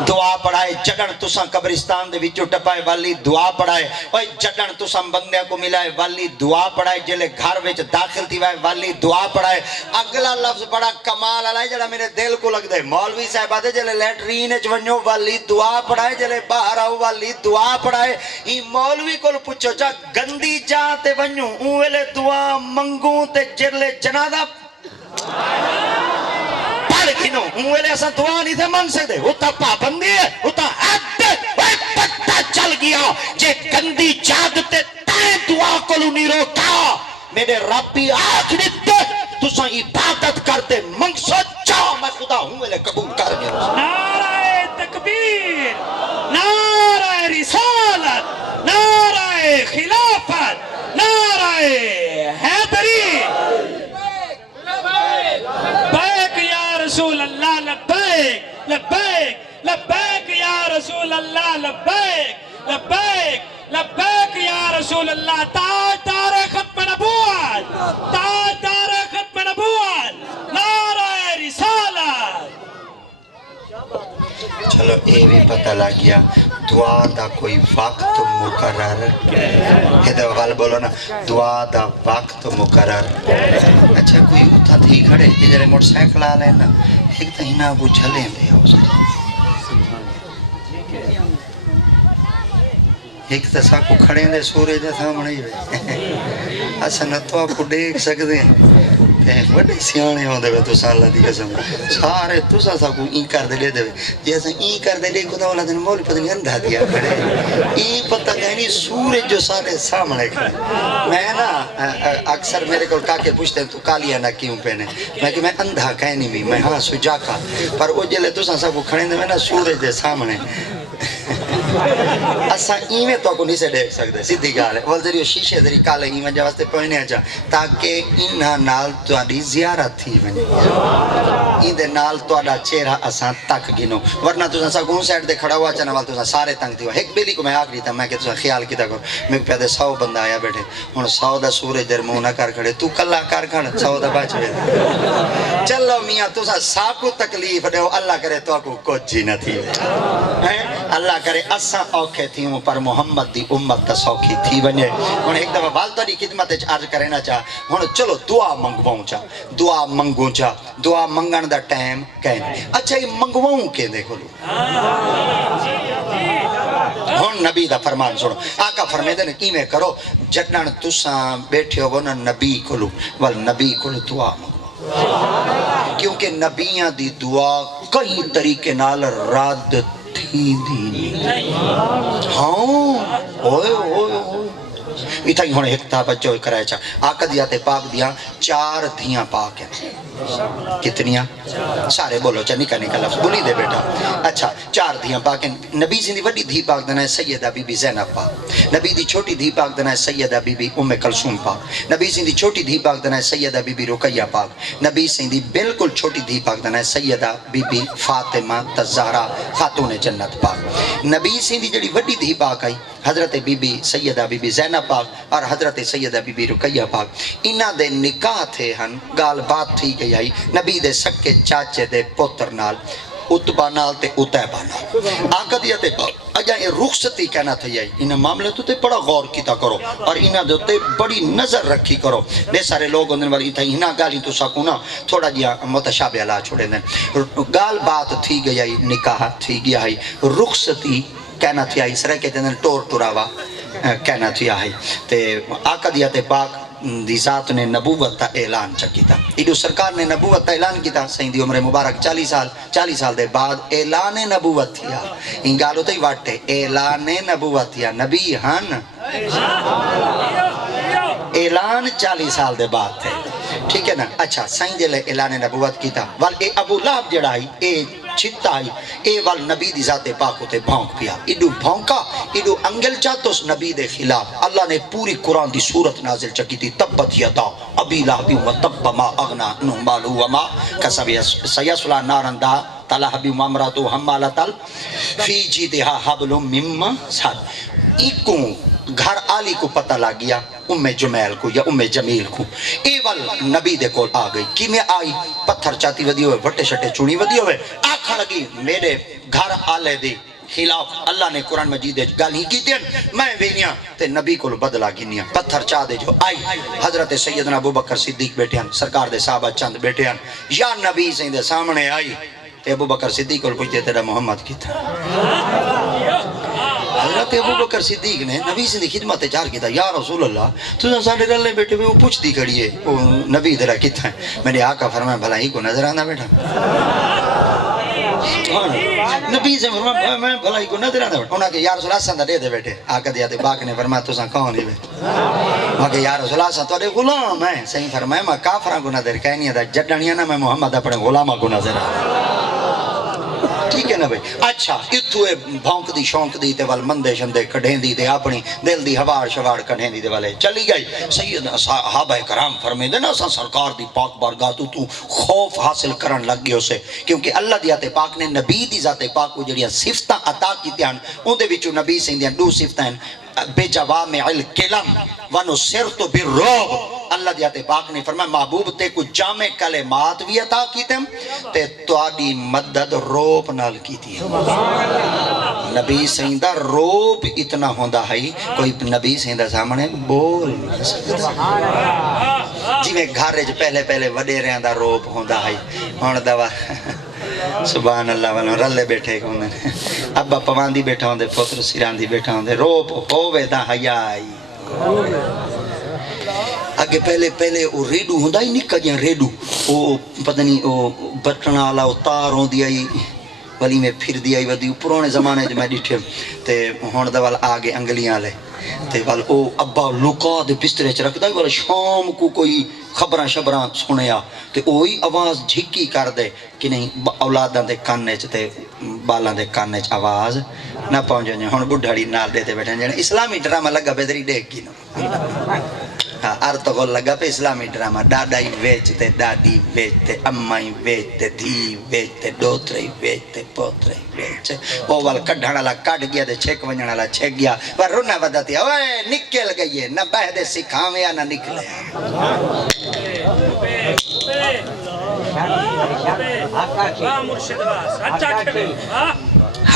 دعا پڑھائے جڑن تساں قبرستان دے وچوں ٹپائے والی دعا پڑھائے اوے جڑن تساں بندے کو ملائے والی دعا پڑھائے جلے گھر وچ داخل تھی وائے والی دعا پڑھائے اگلا لفظ بڑا کمال والا ہے جڑا میرے دل کو لگ دے مولوی صاحب آدے جلے لیٹرین وچ ونجو والی دعا پڑھائے جلے باہر آؤ والی دعا پڑھائے ای مولوی کول پوچھو جا گندی جا تے ونجو اون ویلے دعا منگوں تے جلے جنازہ لیکن ویلے ایسا دعا نہیں تھے مانگ سکتے وہ تا پابندی ہے وہ تا حد وہ پتہ چل گیا جے گندی جاگتے تائیں دعا کلو نہیں روکا میرے ربی آنکھ نیتے تساں عبادت کرتے منگ سچا میں خدا ہوں ویلے قبول کر گیا نعرہ تکبیر نعرہ رسالت نعرہ خلافت نعرہ حیدری بیک یا رسول اللہ لبیک لبیک لبیک یا رسول اللہ لبیک لبیک لبیک یا رسول اللہ تاجدار ختم نبوت تاجدار ختم نبوت نعرہ رسالت چلو یہ بھی پتہ لگ گیا دعا دا کوئی وقت مقرر یہ وال بولو نا دعا دا وقت مقرر اچھا کوئی اتھا تھی کھڑے کہ جرے موٹر سائیکل آ لینا ایک تہینا کو جھلیں دے ایک تسا کو کھڑے دے سورے دے سامنے ہی رہے اسا نتو آپ کو دیکھ سکتے ہیں بڑے سیانے ہوں دے تو اللہ دی قسم سارے تو سا کو این کر دے لے دے جیسا این کر دے لے خدا والا دن مولی پتہ نہیں اندھا دیا کھڑے این پتہ کہنی سورج جو سارے سامنے کھڑے میں نا اکثر میرے کو کہا کے پوچھتے ہیں تو کالیا نہ کیوں پہنے میں کہ میں اندھا کہنی بھی میں ہاں سجا کا پر وہ جلے تو سا کو کھڑے دے میں نا سورج دے سامنے اسا ایویں تو کو نہیں سے دیکھ سکتے سیدھی گال ہے ول ذریعہ شیشے ذریعہ کالے ایویں جا واسطے پہنے اچھا تاکہ انہاں نال تہاڈی زیارت تھی ونجے این دے نال تہاڈا چہرہ اساں تک گنو ورنہ تساں سگوں سائیڈ تے کھڑا ہوا چنا وال تساں سارے تنگ تھی ایک بیلی کو میں آکھری تھا میں کہ تساں خیال کیتا کرو میں پہ 100 بندہ آیا بیٹھے ہن 100 دا سورج در منہ نہ کر کھڑے تو کلا کر کھڑ 100 دا بچ وے چلو میاں تساں سا کو تکلیف دیو اللہ کرے تو کو کچھ ہی نہ تھی اللہ کرے اساں اوکھے تھیوں پر محمد دی امت تا سوکھی تھی ونجے ہن ایک دفعہ والدہ دی خدمت وچ عرض کرنا چاہ ہن چلو دعا منگواؤں چا دعا منگوں چا دعا منگن دا ٹائم کہنے اچھا یہ منگواؤں کے دیکھو لو ہن نبی دا فرمان سنو آقا فرمے دے کی میں کرو جتنان تساں بیٹھے ہو نا نبی کولو ول نبی کولو دعا منگواؤں کیونکہ نبیاں دی دعا کئی طریقے نال رد تھی دی ہاں اوئے اوئے اوئے اتھا ہی ہونے ایک تا بچہ ہوئی کرائے چاہ آقا دیا تے پاک دیا 4 دھیاں پاک ہیں کتنیاں سارے بولو چاہ نکا نکا لفظ بولی دے بیٹا اچھا 4 دھیاں پاک ہیں نبی زندی وڈی دھی پاک دنا ہے سیدہ بی بی زینب پاک نبی دی چھوٹی دھی پاک دنا ہے سیدہ بی بی ام کلثوم پاک نبی زندی چھوٹی دھی پاک دنا ہے سیدہ بی بی رقیہ پاک نبی زندی بالکل چھوٹی دھی پاک دنا ہے سیدہ بی بی فاطمہ تزہرا خاتون جنت پاک نبی زندی جڑی وڈی دھی پاک آئی حضرت بی بی سیدہ بی بی زینب پاک اور حضرت سیدہ بی بی رقیہ پاک انہاں دے نکاح تھے ہن گال بات تھی گئی آئی نبی دے سکے چاچے دے پوتر نال اتبا نال تے اتیبا نال آقا دیا تے اجا یہ رخصتی کہنا تھا یہ انہیں معاملے تو تے بڑا غور کیتا کرو اور انہیں دے تے بڑی نظر رکھی کرو دے سارے لوگ اندر والی تھا انہیں گالی تو ساکو نا تھوڑا جیا متشابہ اللہ چھوڑے دیں گال بات تھی گئی آئی نکاح تھی گئی آئی رخصتی کہنا تھی آئی سرے کہتے ہیں ٹور ٹوراوا کہنا تھی آئی تے آقا دیا تے پاک دی ذات نے نبوت تا اعلان چکی تا ایڈو سرکار نے نبوت تا اعلان کی تا سہی دی عمر مبارک 40 سال دے بعد اعلان نبوت تھیا انگالو تے واٹے اعلان نبوت تھیا نبی ہن اعلان 40 سال دے بعد تھے ٹھیک ہے نا اچھا سہی دے لے اعلان نبوت کی تا وال اے ابو لہب جڑائی اے چھتا آئی اے وال نبی دی ذات پاک ہوتے بھونک پیا ایڈو بھونکا ایڈو انگل چاہتو اس نبی دے خلاف اللہ نے پوری قرآن دی صورت نازل چکی تھی تبت یدا ابی لہب و تب ما اغنا انہو مالو وما کسب سیسلا نارندہ تلہبی مامراتو حمالت فی جیدہا حبل مم ساتھ ایکوں گھر آلی کو پتہ لگ گیا ام جمیل کو یا ام جمیل کو ایوال نبی دے کول آ گئی کی میں آئی پتھر چاہتی ودی ہوئے وٹے شٹے چونی ودی ہوئے آکھا لگی میرے گھر آلے دی خلاف اللہ نے قرآن مجید گالی کی دین میں وینیا تے نبی کو بدلا گنیا پتھر چاہ دے جو آئی حضرت سیدنا ابو بکر صدیق بیٹھے ہیں سرکار دے صحابہ چند بیٹھے ہیں یا نبی سے دے سامنے آئی تے ابو بکر صدیق کو پوچھتے تیرا محمد کی تھا حضرت ابو بکر صدیق نے نبی سے خدمت چار کی تھا یا رسول اللہ تو ساڑھے رلے بیٹھے ہوئے وہ پوچھ دی کھڑی ہے وہ نبی درہ کتھا ہے میں نے آقا فرمایا بھلا ہی کو نظر آنا بیٹھا نبی سے فرمایا میں بھلا ہی کو نظر آنا بیٹھا انہاں کہ یا رسول اللہ سندہ دے دے بیٹھے آقا دیا تے باق نے فرمایا تو ساں کون ہی بیٹھے وہاں کہ یا رسول اللہ ساں تو غلام ہے صحیح فرمایا میں کافران کو نظر کہنی ہے جڈنیا نا میں محمد اپنے غلامہ کو نظر آنا ٹھیک ہے نا بھائی اچھا اتو بھونک دی شونک دی تے وال مندے شندے کڈھیں دی تے اپنی دل دی ہواڑ شواڑ کڈھیں دی تے والے چلی گئی سیدنا صحابہ کرام فرمے دے نا سرکار دی پاک بارگاہ تو خوف حاصل کرن لگ گئے اسے کیونکہ اللہ دی ذات پاک نے نبی دی ذات پاک کو جڑیاں صفتاں عطا کیتیاں اون دے وچوں نبی سیندیاں دو صفتاں بے جوامع الکلم ونصرت بالرعب اللہ دی ذات پاک نے فرمایا محبوب تے کو جامع کلمات بھی عطا کیتے تے تواڈی مدد روپ نال کیتی ہے نبی سیندا روپ اتنا ہوندا ہے کوئی نبی سیندا سامنے بول نہیں سکدا جی میں گھر وچ پہلے پہلے وڈیریاں دا روپ ہوندا ہے ہن دوا سبحان اللہ والا رلے بیٹھے ہوندے ابا پواندی بیٹھا ہوندے پتر سراندی بیٹھا ہوندے روپ ہووے تا حیا آئی اگے پہلے او ریڈو ہوندا ہی نکا جیاں ریڈو او پتہ نہیں او بٹن والا او تار ہوندی آئی ولی میں پھر دی آئی ودی پرانے زمانے وچ میں ڈٹھے تے ہن دا وال آگے انگلیاں والے تے وال او ابا لوکا دے بسترے چ رکھدا وال شام کو کوئی خبراں شبراں سنیا تے اوہی آواز جھکی کر دے کہ نہیں اولاداں دے کان وچ تے بالاں دے کان وچ آواز نہ پہنچ جائے ہن بڈھڑی نال دے تے بیٹھے جنے اسلامی ڈرامہ لگا بیدری دیکھ کی نو ارتغل لگا پہ اسلامی ڈرامہ ڈاڈائی ویچتے ڈاڈی ویچتے امائی ویچتے دھی ویچتے ڈوترے ویچتے پوترے ویچتے وہ وال کڈھانا والا کڈ گیا تے چھک ونجنا والا چھک گیا پر رونا بداتی اوے نکل گئی ہے نہ بہدے سکھاویں یا نہ نکلے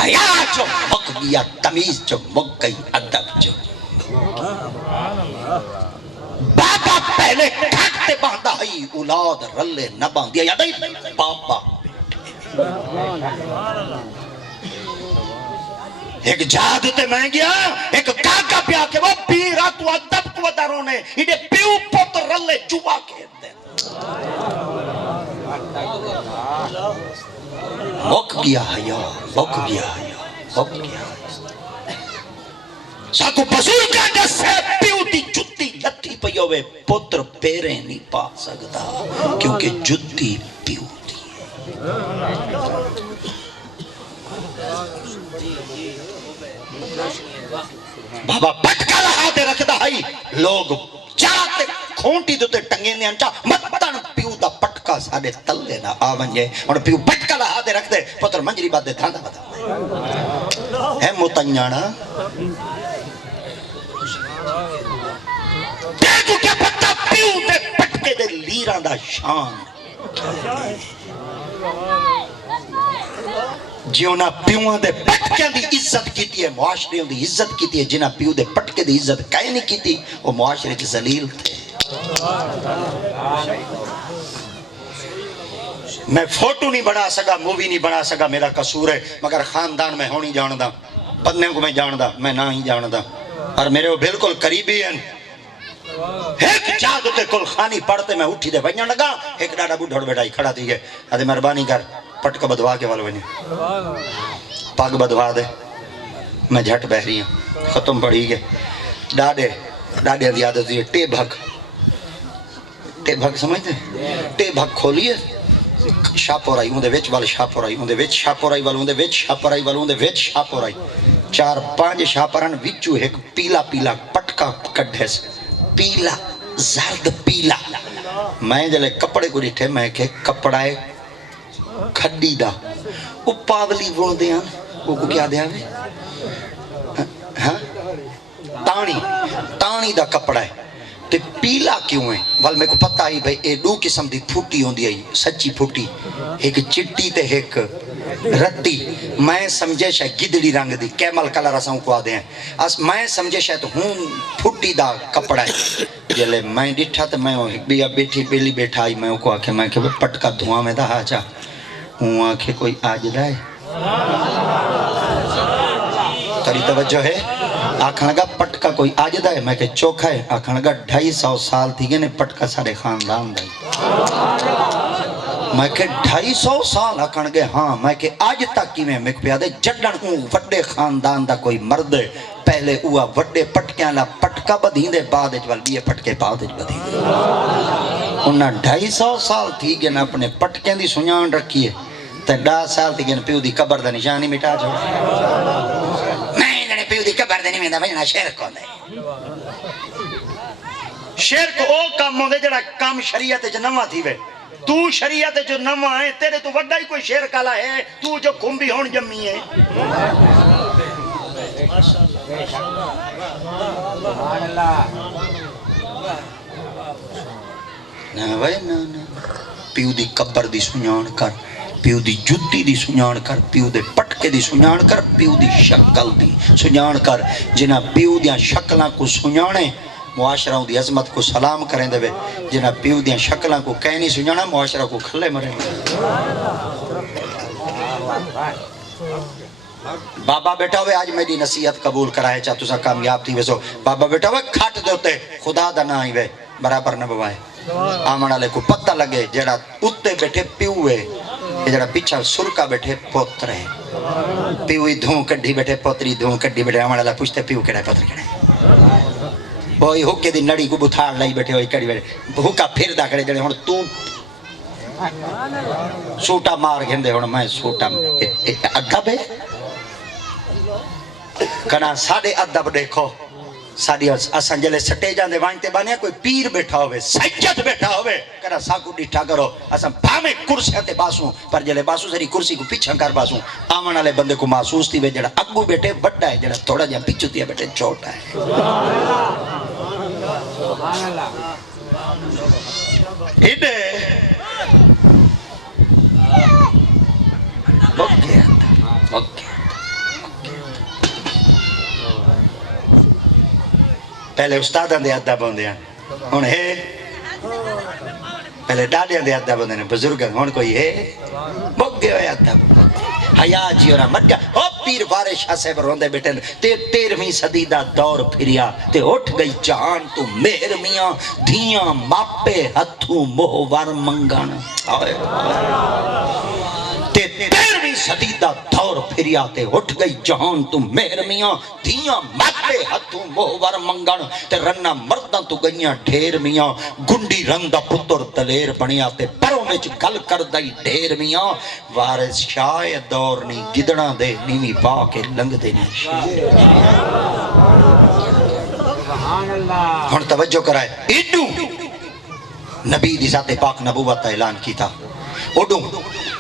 حیا جو مک گیا تمیز جو مک گئی ادب جو بابا پہلے کھاکتے باندھا ہی اولاد رلے نہ باندھیا یاد آئی بابا ایک جاد تے میں گیا ایک کاکا پیا کے وہ پیرا تو ادب تو ادارونے انہیں پیو پوت رلے جوا کے دے مک گیا حیا مک گیا حیا مک گیا ساکو بزرگاں جسے پیو دی جتی لتی پیوے پتر پیرے نہیں پا سکتا کیونکہ جتی پیو دی بابا پٹکا لہا دے رکھدا ہائی لوگ چاہتے کھونٹی دوتے ٹنگیں دے انچا مطن پیو دا پٹکا ساڑے تلے نہ آونجے اور پیو پٹکا لہا دے رکھ دے پتر منجری بات دے دھاندہ بتا ہے متنجانا دیکھو کیا پتا پیو دے پٹکے دے لیران دا شان جیونا پیوان دے پٹکے دی عزت کیتی ہے معاشرے دی عزت کیتی ہے جنہ پیو دے پٹکے دی عزت کائے نہیں کیتی وہ معاشرے کی ذلیل تھے میں فوٹو نہیں بنا سکا مووی نہیں بنا سکا میرا قصور ہے مگر خاندان میں ہونی جاندہ پدنے کو میں جاندہ میں نہ ہی جاندہ اور میرے وہ بالکل قریبی ہیں ایک جاد تے کل خانی پڑھتے میں اٹھی دے بھائیاں لگا ایک ڈاڈا بڑھڑ بیٹھائی کھڑا تھی گئے آدھے مہربانی کر پٹک بدوا کے والو بنی پاک بدوا دے میں جھٹ بہ رہی ہوں ختم پڑھی گئے ڈاڈے دی عادت ہے ٹے بھگ سمجھتے ٹے بھگ کھولیے شاپورائی ہوں دے ویچ والے شاپورائی ہوں دے ویچ شاپورائی والوں دے ویچ شاپورائی والوں دے ویچ شاپورائی 4-5 شاپران وچو ایک پیلا پیلا پٹکا کڈھے سے پیلا زرد پیلا میں جلے کپڑے کو ڈٹھے میں کہ کپڑا ہے کھڈی دا وہ پاولی وڑ دے ہیں وہ کو کیا دیا ہے ہاں تانی دا کپڑا ہے تے پیلا کیوں ہے وال میں کو پتہ ہی بھئی اے دو قسم دی پھوٹی ہوندی ہے سچی پھوٹی ایک چٹی تے ایک رتی میں سمجھے شاید گدڑی رنگ دی کیمل کلر اساں کو آدھے ہیں میں سمجھے شاید ہوں پھوٹی دا کپڑا ہے جلے میں ڈٹھا تے میں بیا بیٹھی بیلی بیٹھا آئی میں کو آکھے میں کہ پٹکا دھواں میں دا آجا ہوں آکھے کوئی آج دائے تری توجہ ہے آکھن لگا پٹکا کوئی آج دائے میں کہ چوکھا ہے آکھن لگا 250 سال تھی گئے نے پٹکا سارے خاندان دائی میں کہ 250 سال آکھن گئے ہاں میں کہ آج تک کی میں پیادے جڑن ہوں وڈے خاندان دا کوئی مرد پہلے ہوا وڈے پٹکیاں لا پٹکا بدھین دے بعد اجوال بیے پٹکے بعد اج بدھین دے انہاں 250 سال تھی گئے نا اپنے پٹکیں دی سنیان رکھیے تے 10 سال تھی گن پیو دی قبر دا نشان ہی مٹا چھوڑ نہیں جنے پیو دی قبر دے نہیں ویندا بھجنا شرک ہوندا شرک او کام ہوندے جڑا کام شریعت وچ نواں تھی وے تو شریعت جو نواں ہے تیرے تو وڈا ہی کوئی شرک والا ہے تو جو کھمبی ہون جمی ہے سبحان اللہ نہ وے نہ پیو دی قبر دی سنجان کر پیو دی جُتی دی سنجان کر پیو دے پٹکے دی سنجان کر پیو دی شکل دی سنجان کر جنہ پیو دیاں شکلاں کو سنجانے معاشرہ دی عظمت کو سلام کریں دے جنہ پیو دیاں شکلاں کو کہنی سنجانا معاشرہ کو کھلے مریں بابا بیٹا ہوئے آج میری نصیحت قبول کرائے چاہ تُسا کامیاب تھی ویسو بابا بیٹا ہوئے کھاٹ دوتے خدا دا نہ آئی وے برابر نہ بوائے آمن آلے کو پتہ لگے جڑا اتے بیٹھے پیو ہوئے جڑا پیچھا سرکا بیٹھے پوتر ہے پیوی دھون کڈھی بیٹھے پوتری دھون کڈھی بیٹھے آمن آلے پوچھتے پیو کڑا ہے پوتر کڑا ہے وہی ہوکے دی نڑی کو بتھاڑ لائی بیٹھے ہوئی کڑی بیٹھے ہوکا پھر دا کڑے جڑے ہون تو سوٹا مار گھندے ہون میں سوٹا ادب ہے کنا ساڑے ادب دیکھو ساڑی اسان جلے سٹے جاندے وانتے بانیا کوئی پیر بیٹھا ہوئے سجد بیٹھا ہوئے کنا ساکو ڈیٹھا کرو اسان بھامے کرسی تے باسوں پر جلے باسوں سری کرسی کو پیچھا کر باسوں آمن والے بندے کو محسوس تھی وے جڑا اگو بیٹھے بڑا ہے جڑا تھوڑا جہاں پیچھو تھی بیٹھے چھوٹا ہے ایڈے اوکے پہلے استاداں دے ادب ہوندے ہیں ہن ہے پہلے ڈاڈیاں دے ادب ہوندے نے بزرگ ہن کوئی ہے بگے ہوئے ادب حیا جی اور مٹ گیا او پیر وارے شاہ صاحب روندے بیٹھے 13ویں صدی دا دور پھریا تے اٹھ گئی جان تو مہر میاں دھیاں ماپے ہتھوں موہور منگن آئے تے 13ویں صدی دا دور پھریا تے اٹھ گئی جہان تو مہر میاں دھیاں ماپے ہتھوں موہور منگن تے رنہ مرداں تو گئیاں ڈھیر میاں گنڈی رندہ پتر دلیر بنیا تے پروں وچ گل کر دائی ڈھیر میاں وارث شاہ دور نہیں گدڑا دے نیوی پا کے لنگ دے نہیں ہن توجہ کرائے ایڈو نبی دی ذات پاک نبوت اعلان کیتا اڈو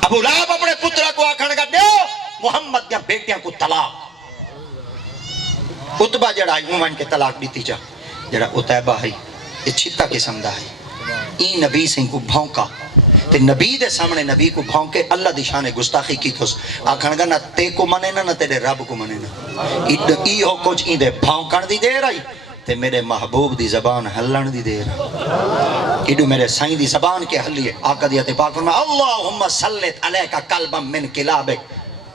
ابو لہب اپنے پترہ کو آکھن گا دیو محمد دیاں بیٹیاں کو طلاق عتبہ جڑا ہے مومن کے طلاق دیتی جا جڑا عتیبہ ہے یہ چھتا قسم دا ہے این نبی سے کو بھونکا تے نبی دے سامنے نبی کو بھونکے اللہ دی شان گستاخی کی تھوس آکھن گا نہ تے کو منے نہ تیرے رب کو منے نہ ای ہو کچھ این دے بھونکن دی دیر آئی تے میرے محبوب دی زبان ہلن دی دیر ایڈو میرے سائیں دی زبان کے حلیے آقا دیت پاک فرما اللہم سلط علیکہ قلبا من کلابک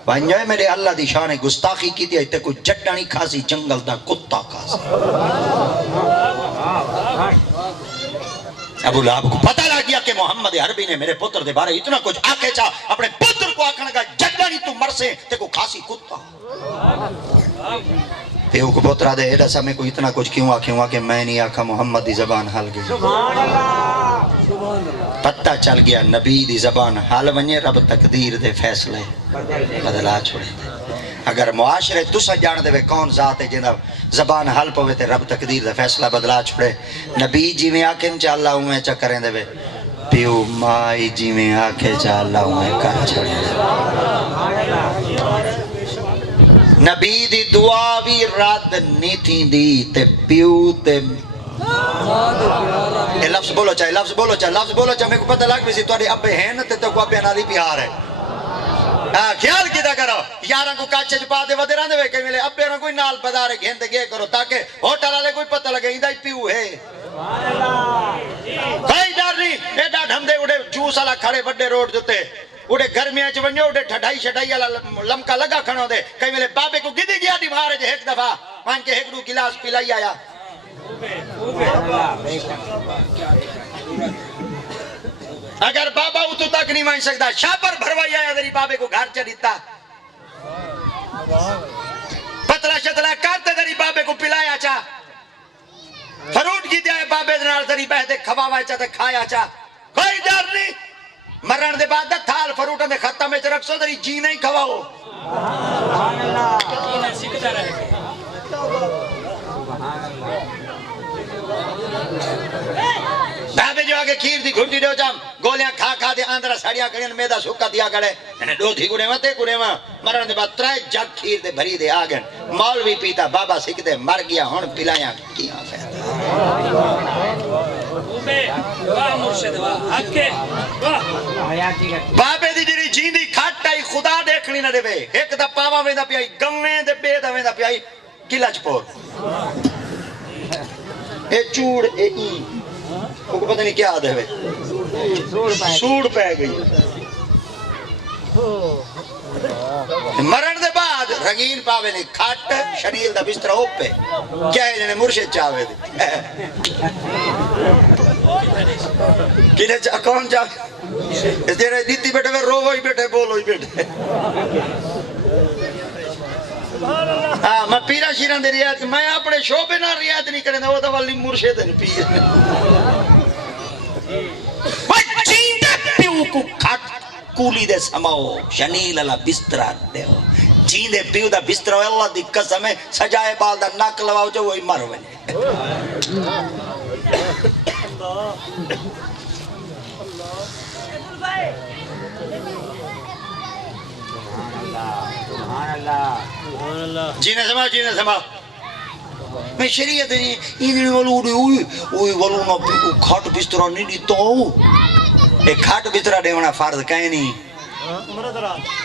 وانجائے میرے اللہ دی شان گستاخی کی دیا تے کوئی جٹا نہیں کھاسی جنگل دا کتا کھاسی ابو لہب کو پتہ لگ گیا کہ محمد عربی نے میرے پتر دے بارے اتنا کچھ آکے چاہ اپنے پتر کو آکھنے کا جٹا نہیں تو مرسے تے کو کھاسی کتا پیو کو پترہ دے ایڈا سا میں کو اتنا کچھ کیوں آکھیں کہ میں نہیں آکھا محمد دی زبان حل گئی پتہ چل گیا نبی دی زبان حل ونجے رب تقدیر دے فیصلے بدلا چھوڑے دے اگر معاشرے تسا جان دے کون ذات ہے جنہ زبان حل پوے تے رب تقدیر دے فیصلہ بدلا چھوڑے نبی جی میں آکھیں چا اللہ ہوں چا کریں دے پیو مائی جی میں آکھیں چا اللہ ہوں کر چھوڑے نبی دی دعا بھی رد نہیں تھی دی تے پیو تے لفظ بولو چاہے لفظ بولو چاہے میں کو پتہ لگ بھی سی توڑی ابے ہیں تے تو کو ابے نالی پیار ہے خیال کیتا کرو یاراں کو کاچے چپا دے ودے رہن دے کہ ملے ابے نہ کوئی نال بازار گھن دے گئے کرو تاکہ ہوٹل والے کوئی پتہ لگے ایندا ہی پیو ہے کوئی ڈر نہیں ایڈا ڈھم دے اڑے جوس والا کھڑے بڑے روڈ جتے اڑے گرمیاں چ ونجو اڑے ٹھڈائی شڈائی والا لمکا لگا کھڑو دے کئی ملے بابے کو گدی گیا دی مارے جے ایک دفعہ مان کے ایک دو گلاس پلائی آیا اگر بابا اتو تک نہیں مان سکتا شاپر بھروائی آیا دری بابے کو گھر چلیتا پتلا شتلا کرتے دری بابے کو پلایا چا فروٹ کی دیا بابے دنال دری بہتے کھواوا چا تے کھایا چا کوئی ڈر نہیں مرن دے بعد تھال فروٹاں دے ختم وچ رکھ سو تری جی نہیں کھواؤ سبحان اللہ سیکھتا رہے بابے جو آگے کھیر دی گھٹی دو جام گولیاں کھا کھا دے آندرا ساڑیاں کڑیاں میدا سکا دیا کڑے انہیں دو تھی گڑے ماں مرن دے بعد ترائے جگ کھیر دے بھری دے آگن مولوی پیتا بابا سکھ دے مر گیا ہون پلایاں کیاں فیدا واہ مرشد واہ حقے واہ حیاتی کا بابے دی جڑی جیندی کھٹ آئی خدا دیکھنی نہ دے وے ایک دا پاوا ویندا پیائی گویں دے بے دا ویندا پیائی کلچ پور اے چوڑ اے ای وہ کو پتہ نہیں کیا دے وے سوڑ پہ گئی مرن دے بعد رنگین پاوے نے کھٹ شریل دا بستر اوپے کیا ہے جنہیں مرشد چاہوے دے کنہیں کون چاہوے اس دیرے دیتی بیٹھے وہ رو ہوئی بیٹھے بول ہوئی بیٹھے ہاں میں پیرا شیران دے ریاض میں اپنے شعبے نہ ریاض نہیں کرنے وہ تو والی مرشد ہیں پیر چیندے پیو کو کھٹ کولی دے سماؤ شنیل اللہ بسترہ دے ہو چیندے پیو دا بسترہ اللہ دی قسم ہے سجائے بال دا ناک لواؤ جو وہی مر ونے جینے سما میں شریعت نہیں انہیں والو نا کھاٹ بسترہ نہیں دیتا ہوں ایک کھاٹ بسترہ دیونا فرض کہیں نہیں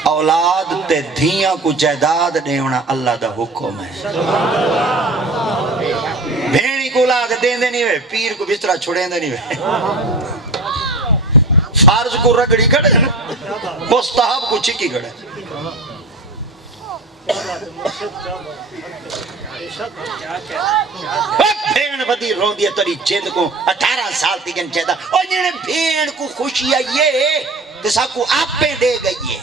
اولاد تے دھیاں کو جائداد دیونا اللہ دا حکم ہے بھینی کو اولاد دین دے نہیں ہوئے پیر کو بسترہ چھوڑیں دے نہیں ہوئے فرض کو رگڑی کھڑے مستحب کو چکی کھڑے بھین بدی رو دیا تری جند کو 18 سال تیکن چیدہ اور جنہیں بھین کو خوشی آئیے تسا کو آپ پہ دے گئی ہے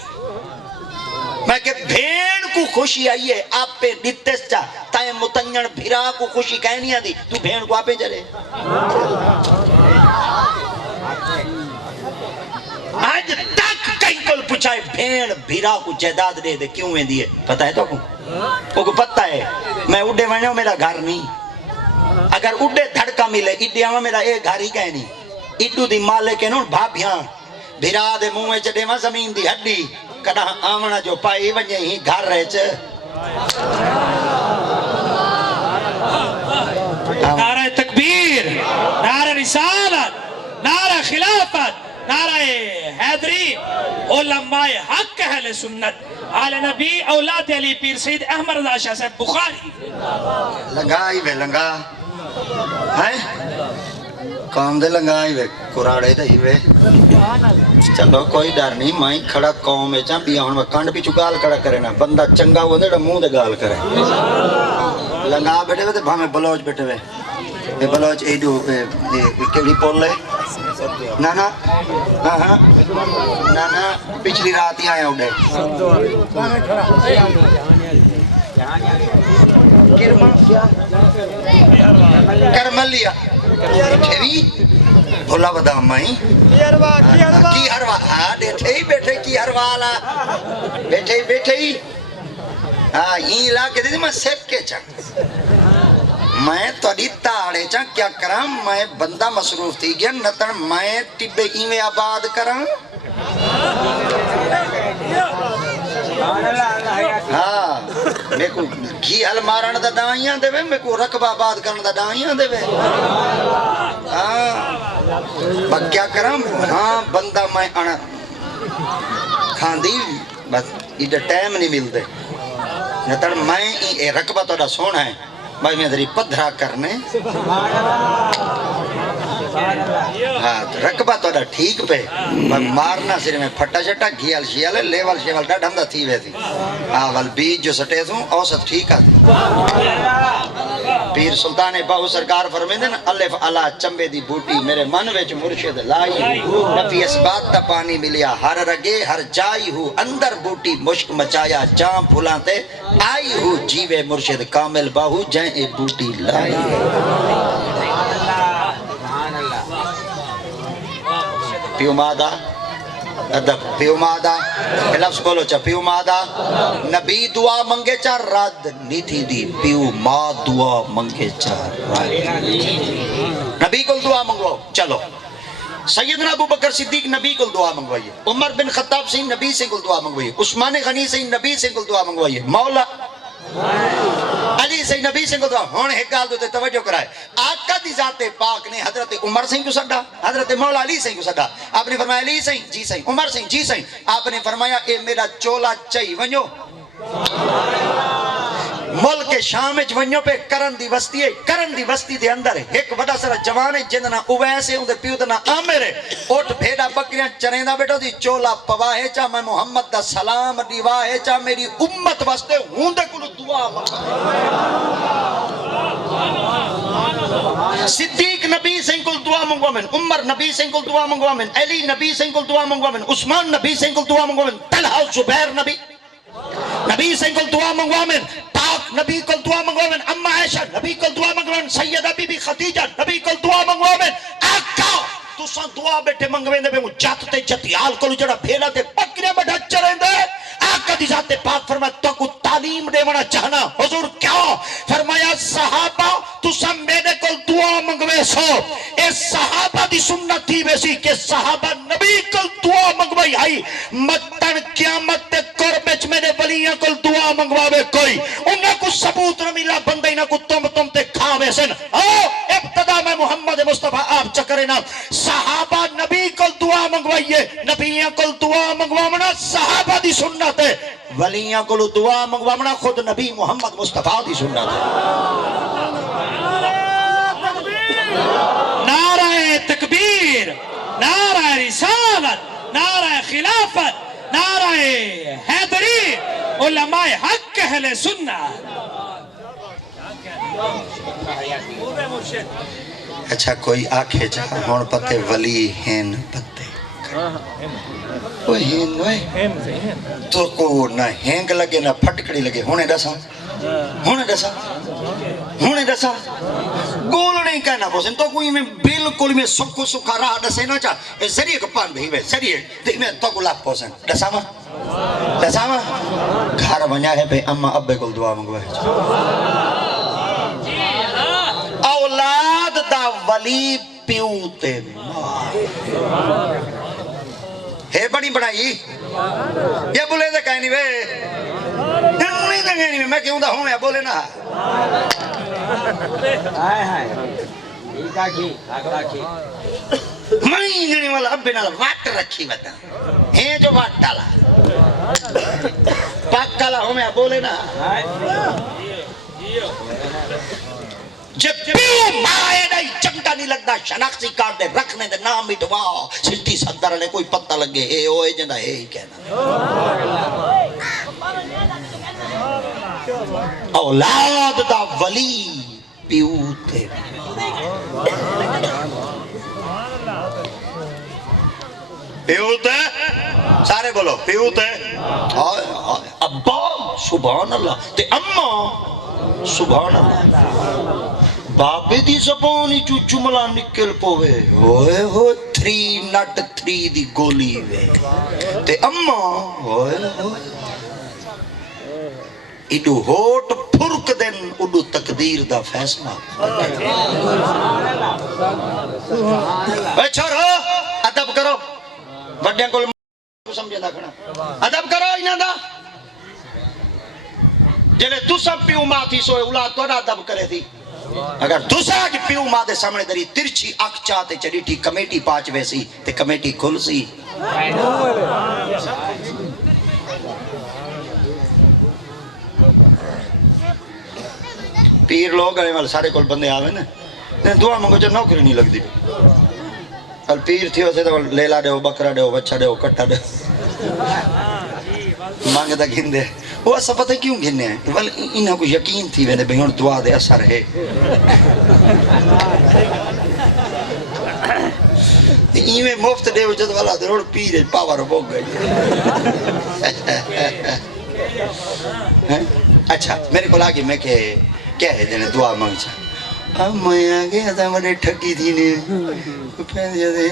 میں کہ بھین کو خوشی آئیے آپ پہ دیتس چا تائیں متنگن بھیرا کو خوشی کہنی آدھی تو بھین کو آپ پہ چلے آج تک کہیں کل پوچھائے بھین بھیرا کو جائداد دے دے کیوں میں دیئے پتہ ہے تو کو وہ کو پتہ ہے میں اڈے ونیوں میرا گھر نہیں اگر اڈے دھڑکا ملے اڈے آمہ میرا ایک گھر ہی کہیں نہیں اڈو دی مالے کے نون بھابیاں بھیرا دے موے چڑے ماں زمین دی ہڈی کڑا آمنا جو پائی ونجے ہی گھر رہے چے نعرہ تکبیر نعرہ رسالت نعرہ خلافت نعرہ حیدری علماء حق اہل سنت آل نبی اولاد علی پیر سید احمد رضا شاہ صاحب بخاری لنگائی وے لنگا ہے کام دے لنگائی وے کراڑے دے ہی وے چلو کوئی ڈر نہیں مائیں کھڑا قوم ہے چاں بیا ہون میں کانڈ پیچھو گال کھڑا کرے نا بندہ چنگا ہوا دے منہ دے گال کرے لنگا بیٹھے وے تے بھامے بلوچ بیٹھے وے یہ بلوچ ایڈو کیڑی پول لے نانا ہاں نانا پچھلی رات ہی آئے اڈے کرملیا ٹھیوی بھولا بدا مائیں کی ہروا ہاں بیٹھے کی ہروا آلا بیٹھے ہی ہاں یہیں علاقے دے میں سیپ کے چاک میں توڑی تاڑے چاں کیا کرام میں بندہ مصروف تھی گیا نتن میں ٹبے ایویں آباد کرام ہاں میں کو گھی حل مارن دا ڈائیاں دے وے میں کو رقب آباد کرن دا ڈائیاں دے وے ہاں با کیا کرام ہاں بندہ میں انا کھان دی بس ایڈا ٹائم نہیں مل دے نتن میں رقبہ توڑا سونا ہے بھائی میں دری پدھرا کرنے ہاں رقبہ توڑا ٹھیک پہ مارنا سرے میں پھٹا چٹا گھیال شیال لیول شیول ڈا ڈھمدہ تھی وے تھی آوال بیج جو سٹے تھوں اوسط ٹھیک آتی پیر سلطان باہو سرکار فرمیدن الف علا چمبے دی بوٹی میرے من ویچ مرشد لائی نفی اس بات تا پانی ملیا ہر رگے ہر جائی ہو اندر بوٹی مشک مچایا جام پھولانتے آئی ہو جیوے مرشد کامل باہو جائیں اے بوٹی لائی پیو مادہ ادب پیو مادا لفظ بولو چا پیو مادا نبی دعا منگے چا رد نہیں تھی دی پیو ماں دعا منگے چا رد نبی کو دعا منگو چلو سیدنا ابو بکر صدیق نبی کو دعا منگوائیے عمر بن خطاب سے نبی سے کو دعا منگوائیے عثمان غنی سے نبی سے کو دعا منگوائیے مولا علی سے نبی سے کو دعا ہون ایک گال دوتے توجہ کرائے آقا دی ذات پاک نے حضرت عمر سے کو سڈا حضرت مولا علی سے کو سڈا آپ نے فرمایا علی سے جی سے عمر سے جی سے آپ نے فرمایا اے میرا چولا چاہی ونجو ملک شام ونجو پہ کرن دی وسطی ہے کرن دی وسطی دے اندر ایک وڈا سارا جوان ہے جندنا اویس ہے اندے پیو دا نام عامر ہے اٹھ بھیڑا بکریاں چریندا بیٹا دی چولا پوا ہے چا میں محمد دا سلام دیوا ہے چا میری امت واسطے ہوں دے کلو دعا منگا صدیق نبی سے کل دعا منگوا من عمر نبی سے کل دعا منگوا من علی نبی سے کل دعا منگوا من عثمان نبی سے کل دعا منگوا من طلحہ زبیر نبی سے کل دعا منگوا من پاک نبی کل دعا منگوا من اما عائشہ نبی کل دعا منگوا من سیدہ بی بی خدیجہ نبی کل دعا منگوا من آقا تو سان دعا بیٹھے منگویں دے میں جات تے جتیال کلو جڑا پھیلا تے بکریاں بیٹھا چریں دے آقا دی ذات پاک فرمایا تو کو تعلیم دے منا چاہنا حضور کیا فرمایا صحابہ تو سان میرے کل دعا منگویں سو اے صحابہ دی سنت تھی ویسی کہ صحابہ نبی کل دعا منگوائی آئی متن قیامت تے قربچ میرے ولیاں کل دعا منگواوے کوئی انہاں کو ثبوت نہ ملا بندے نہ کو تم تے کھاوے سن ابتدا میں محمد مصطفیٰ آپ چکرے نا صحابہ نبی کل دعا منگوائیے نبیاں کل دعا منگوامنا صحابہ دی سنت ہے ولیاں کل دعا منگوامنا خود نبی محمد مصطفیٰ دی سنت ہے نعرہ تکبیر نعرہ رسالت نعرہ خلافت نعرہ حیدری علماء حق اہل سنت اچھا کوئی آنکھے جا ہون پتے ولی ہین پتے وہ ہین وہ تو کو نہ ہینگ لگے نہ پھٹکڑی لگے ہونے دسا گول نہیں کہنا بوسن تو کوئی میں بالکل میں سکو سکھا رہا دسے نہ چاہ ذریعے کپان بھی ہوئے ذریعے میں تو کو لاپ بوسن دسا ماں گھر بنیا ہے پہ اما ابے کو دعا منگوا ہے اولاد دا ولی پیوتے ماں ہے بڑی بڑائی یہ بولے دے کہنی وے میں کیوں دا ہوں میں بولے نا مہینی والا ابے نال واٹ رکھی بتا ہیں جو واٹ ڈالا پاک کالا ہوں میں بولے نا جب پیو مائے نہیں چمٹا نہیں لگتا شناختی کار دے رکھنے دے نام مٹوا سلٹی صدر نے کوئی پتہ لگے اے اوے جنہ اے ہی کہنا اولاد دا ولی پیوتے پیوتے سارے بولو پیوتے ابا سبحان اللہ تے اما سبحان اللہ بابے دی زبانی چو جملہ نکل پوے ہوئے ہوئے 3 نٹ 3 دی گولی وے تے اما ہوئے ہوئے ایڈو ہوٹ پھرک دن اڈو تقدیر دا فیصلہ اے چھوڑو ادب کرو وڈیاں کول سمجھے دا کھڑا ادب کرو انہاں دا جنہیں تسا پیو ماں تھی سوئے اولاد تو ادب کرے تھی اگر تسا کی پیو ماں دے سامنے دری ترچھی اکھ چاہتے چلی تھی کمیٹی پاچ ویسی تے کمیٹی کھل سی پیر لوگ آئے والے سارے کول بندے آوے نا دعا منگو جو نوکری نہیں لگ دی ال پیر تھی ہوتے تو لیلا دے ہو بکرا دے ہو بچہ دے ہو کٹا دے مانگے دا گھن دے وہ ایسا پتہ کیوں گھننے ہیں ول انہاں کو یقین تھی وینے بھئی دعا دے اثر ہے ایویں مفت دے ہو جد والا دے روڑ پیر پاور بوگ گئی اچھا میرے کو لاگی میں کہ کیا ہے جنہیں دعا مانگ چاہ اب میں آگے آتا مجھے ٹھکی تھی نے پہن جاتے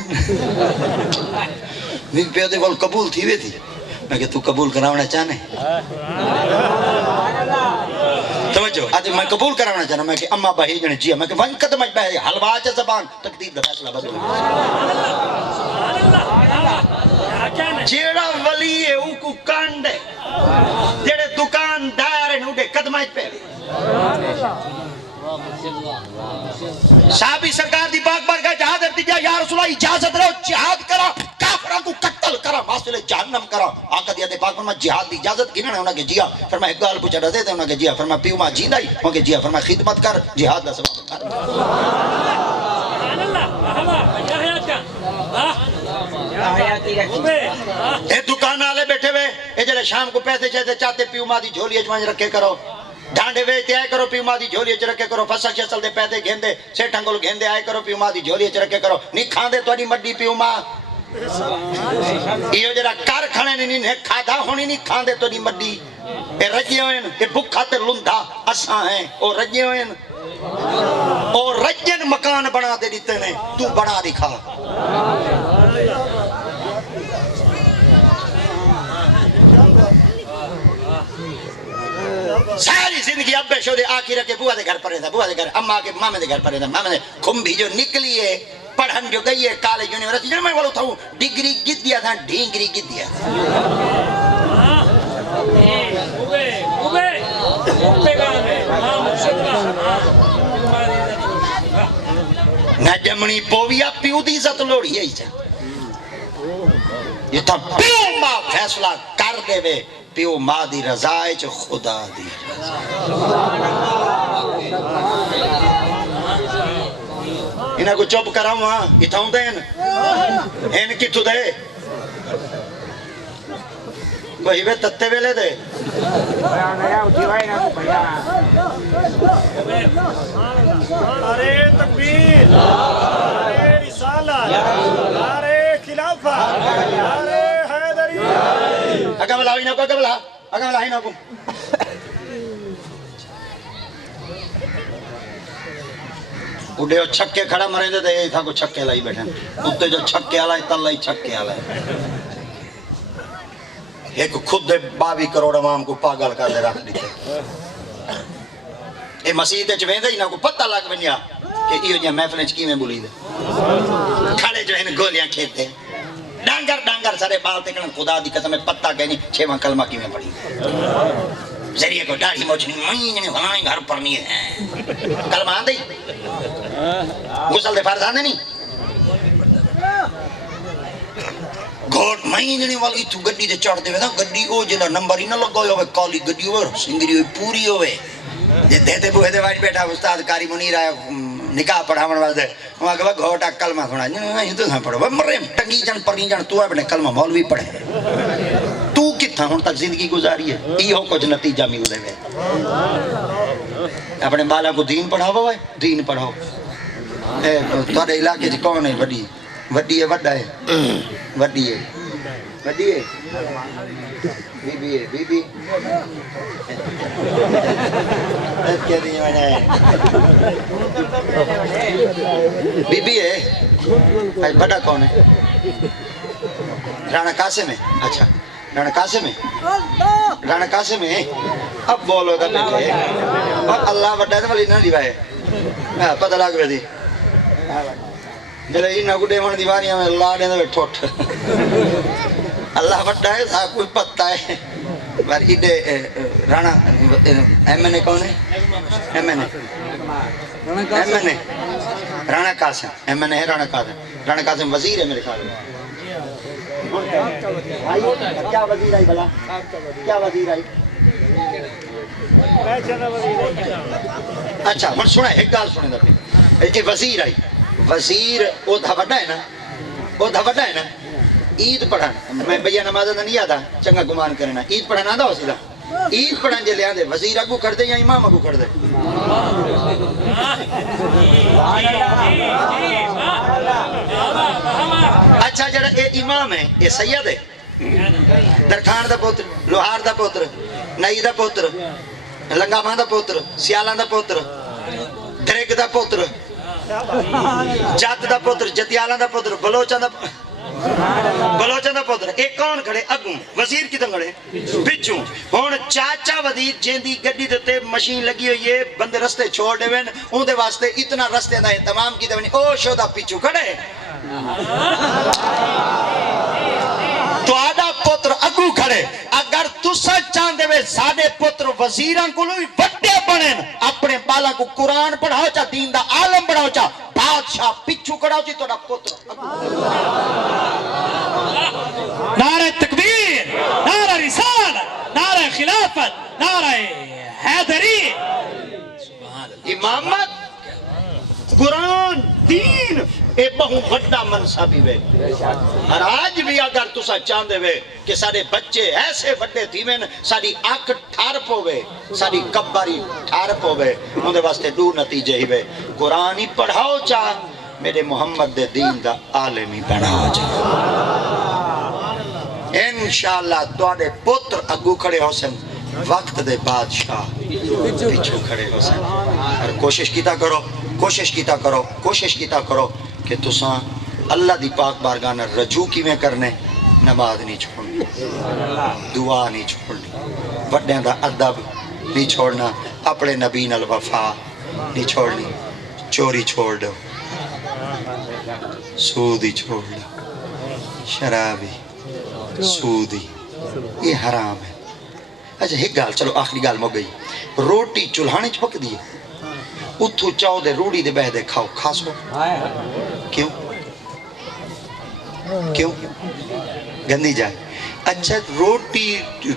میرے پیو دے کول قبول تھی وے تھی میں کہ تو قبول کراونا چاہنے توجہ آج میں قبول کراونا چاہنا میں کہ اما بہی جنے جیا میں کہ ون قدم اج بہی حلوا چا زبان تقدیر دا فیصلہ بدل جیڑا ولی ہے او کو کانڈ ہے جیڑے دکاندار ہیں اوڈے قدم اج پہ صحابی سرکار دی پاک بار کا جہاد ارتجا یا رسول اللہ اجازت رہو جہاد کرا کافران کو قتل کرا ماسل جہنم کرا آقا دیا دے پاک فرما جہاد دی اجازت گننا ہے انہاں کے جیا فرما ایک گال پوچھا رہتے تھے انہاں کے جیا فرما پیو ماں جیندہ ہی انہاں کے جیا فرما خدمت کر جہاد دا سبب کر اے دکان آلے بیٹھے ہوئے اے جلے شام کو پیسے چاہتے پیو ماں دی جھولی اجمانج رکھے کرو ڈھانڈے ویچتے آئے کرو پیو ماں دی جھولی اچ رکھے کرو فصل شسل دے پیدے گھیندے سیٹھاں کول گھیندے آئے کرو پیو ماں دی جھولی اچ رکھے کرو نہیں کھاندے تو اڈی مڈی پیو ماں یہ جڑا کار کھانے نہیں کھادا ہونی نہیں کھاندے تو اڈی مڈی اے رجے ہوئے اے بھکھا تے لندھا اساں ہیں او رجے ہوئے او رجن مکان بنا دے دیتے نے تو بڑا دکھا ساری زندگی ابے شو دے آخر کے بوا دے گھر پر رہتا بوا دے گھر اماں کے مامے دے گھر پر رہتا مامے دے کھمبی جو نکلی ہے پڑھن جو گئی ہے کالج یونیورسٹی جو میں بولو تھا ڈگری گت دیا تھا ڈھینگری گت دیا نہ جمنی پوویا پیو دی عزت لوڑی ہے یہ تھا پیو ماں فیصلہ کر دے وے پیو ماں دی رضائے چو خدا دی انہاں کو چوب کراؤں ہاں اتھاؤں دین این کتھو دے وہی بے تتے ویلے دے نعرے تکبیر نعرے رسالت نعرے خلافت نعرے حیدری اگا بلا ہی نہ کو اگا بلا ہی نہ کو اڈے وہ چھکے کھڑا مرے دے دے تھا کو چھکے لائی بیٹھے اتے جو چھکے آلائی تلائی چھکے آلائی ایک خود دے 22 کروڑ عوام کو پاگل کر دے رکھ دیتے اے مسیح تے چویں دے ہی نہ کو پتہ لگ بنیا کہ ایو جہاں محفلیں چکی میں بولی دے کھڑے جو ہیں گولیاں کھیتے ڈانگر سارے بال تکڑن خدا دی قسم پتہ کہنی 6واں کلمہ کی میں پڑھی ذریعے کو داڑھی موچنی مہینے ہمارے گھر پر نہیں ہے کلمہ آن دئی غسل دے فرض آن دے نہیں گھوٹ مہینے والی تو گڈی دے چڑھ دے وے نا گڈی او جنہ نمبر ہی نہ لگا ہوئے کالی گڈی ہوئے سنگری ہوئے پوری ہوئے دے دے بوہے دے واج بیٹھا استاد کاری منیر آیا نکاح پڑھاون واسطے وہاں کہ گھوٹا کلمہ سنا نہیں تو نہ پڑھو مرے ٹنگی جان پرنی جان تو اپنے کلمہ مولوی پڑھے تو کتھا ہن تک زندگی گزاری ہے ایہو کچھ نتیجہ ملدے وے اپنے بالا کو دین پڑھاو ہے دین پڑھاؤ تواڈے علاقے وچ کون ہے وڈی وڈی ہے وڈا ہے وڈی ہے وڈی ہے بی بی ہے بی بی کیا دی ہے بی بی ہے بڑا کون ہے رانا قاسم ہے اچھا رانا قاسم ہے رانا قاسم ہے اب بولو دا بیٹھے اب اللہ وڈا ہے ولی نہ دیوائے پتہ لگ وے دی جلے انہاں کو ڈیون دیواریاں میں اللہ دے دے ٹھوٹ اللہ وڈا ہے سا کوئی پتہ ہے پر ایڈے رانا ایم این اے کون ہے ایم این اے رانا قاسم ایم این اے ہے رانا قاسم وزیر ہے میرے خیال میں کیا وزیر آئی بلا کیا وزیر آئی اچھا ہن سنا ایک گل سنے دا کہ وزیر آئی وزیر او دا وڈا ہے نا او دا وڈا ہے نا عید پڑھن میں بھیا نماز دا نہیں یاد چنگا گمان کرنا عید پڑھن آندا ہو سیدھا عید پڑھن جے لے آندے وزیر اگو کر دے یا امام اگو کر دے اچھا جڑا اے امام ہے اے سید ہے درخان دا پوتر لوہار دا پوتر نئی دا پوتر لنگا ماں دا پوتر سیالاں دا پوتر درگ دا پوتر جات دا پوتر جتیالاں دا پوتر بلوچاں دا بلوچاں دا پتر ایک کون کھڑے اگوں وزیر کتوں کھڑے پچھوں ہن چاچا وزیر جیندی گڈی تے مشین لگی ہوئی ہے بندے رستے چھوڑ دے وین اون دے واسطے اتنا رستے دا اہتمام کیتے ونی او شودا پچھوں کھڑے تو آدھا پتر اگو کھڑے اگر تسا چاندے وے ساڑے پتر وزیران کو لوگ وٹے بنیں اپنے بالا کو قرآن پڑھاؤ چا دین دا عالم پڑھاؤ چا بادشاہ پچھو کھڑاؤ چی تو دا پتر نعرہ تکبیر، نعرہ رسالت، نعرہ خلافت، نعرہ حیدری، امامت قرآن دین اے بہو وڈا منصبی وے اور آج بھی اگر تسا چاندے وے کہ سارے بچے ایسے وڈے تھیویں ساری آنکھ ٹھارپ ہوئے ساری کباری ٹھارپ ہوئے اندھے واسطے دو نتیجے ہی وے قرآن ہی پڑھاؤ چاہ میرے محمد دے دین دا عالمی پڑھاؤ چاہ انشاءاللہ دوڑے پتر اگو کھڑے ہو سن وقت دے بادشاہ پیچھو کھڑے ہو سن اور کوشش کیتا کرو کہ تساں اللہ دی پاک بارگاہ نے رجوع کی میں کرنے نماز نہیں چھوڑنی دعا نہیں چھوڑنی وڈیاں دا ادب نہیں چھوڑنا اپنے نبی نال وفا نہیں چھوڑنی چوری چھوڑ دو سودی چھوڑ دو شرابی سودی یہ حرام ہے اچھا ایک گال چلو آخری گال مو گئی روٹی چولہانے چھوک دیئے اتھو چاو دے روڑی دے بہ دے کھاؤ کھاسو کیوں گندی جائے اچھا روٹی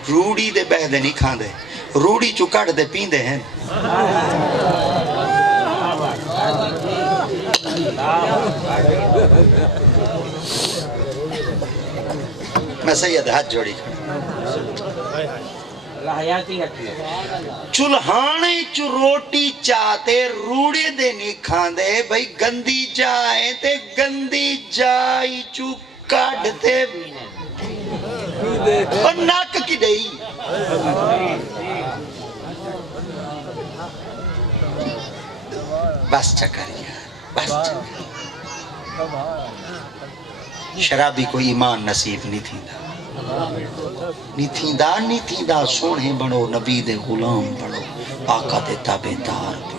روڑی دے بہ دے نہیں کھان دے روڑی چکڑ دے پین دے ہیں میں سید ہاتھ جوڑی چولہانے چو روٹی چاہتے روڑے دے نہیں کھان دے بھئی گندی جائیں تے گندی جائی چو کاٹ دے اور ناک کی دئی بس چکر یار بس چکر شرابی کو ایمان نصیب نہیں تھیندا سونے بڑھو نبی دے غلام بڑھو آقا دے تابعدار بڑھو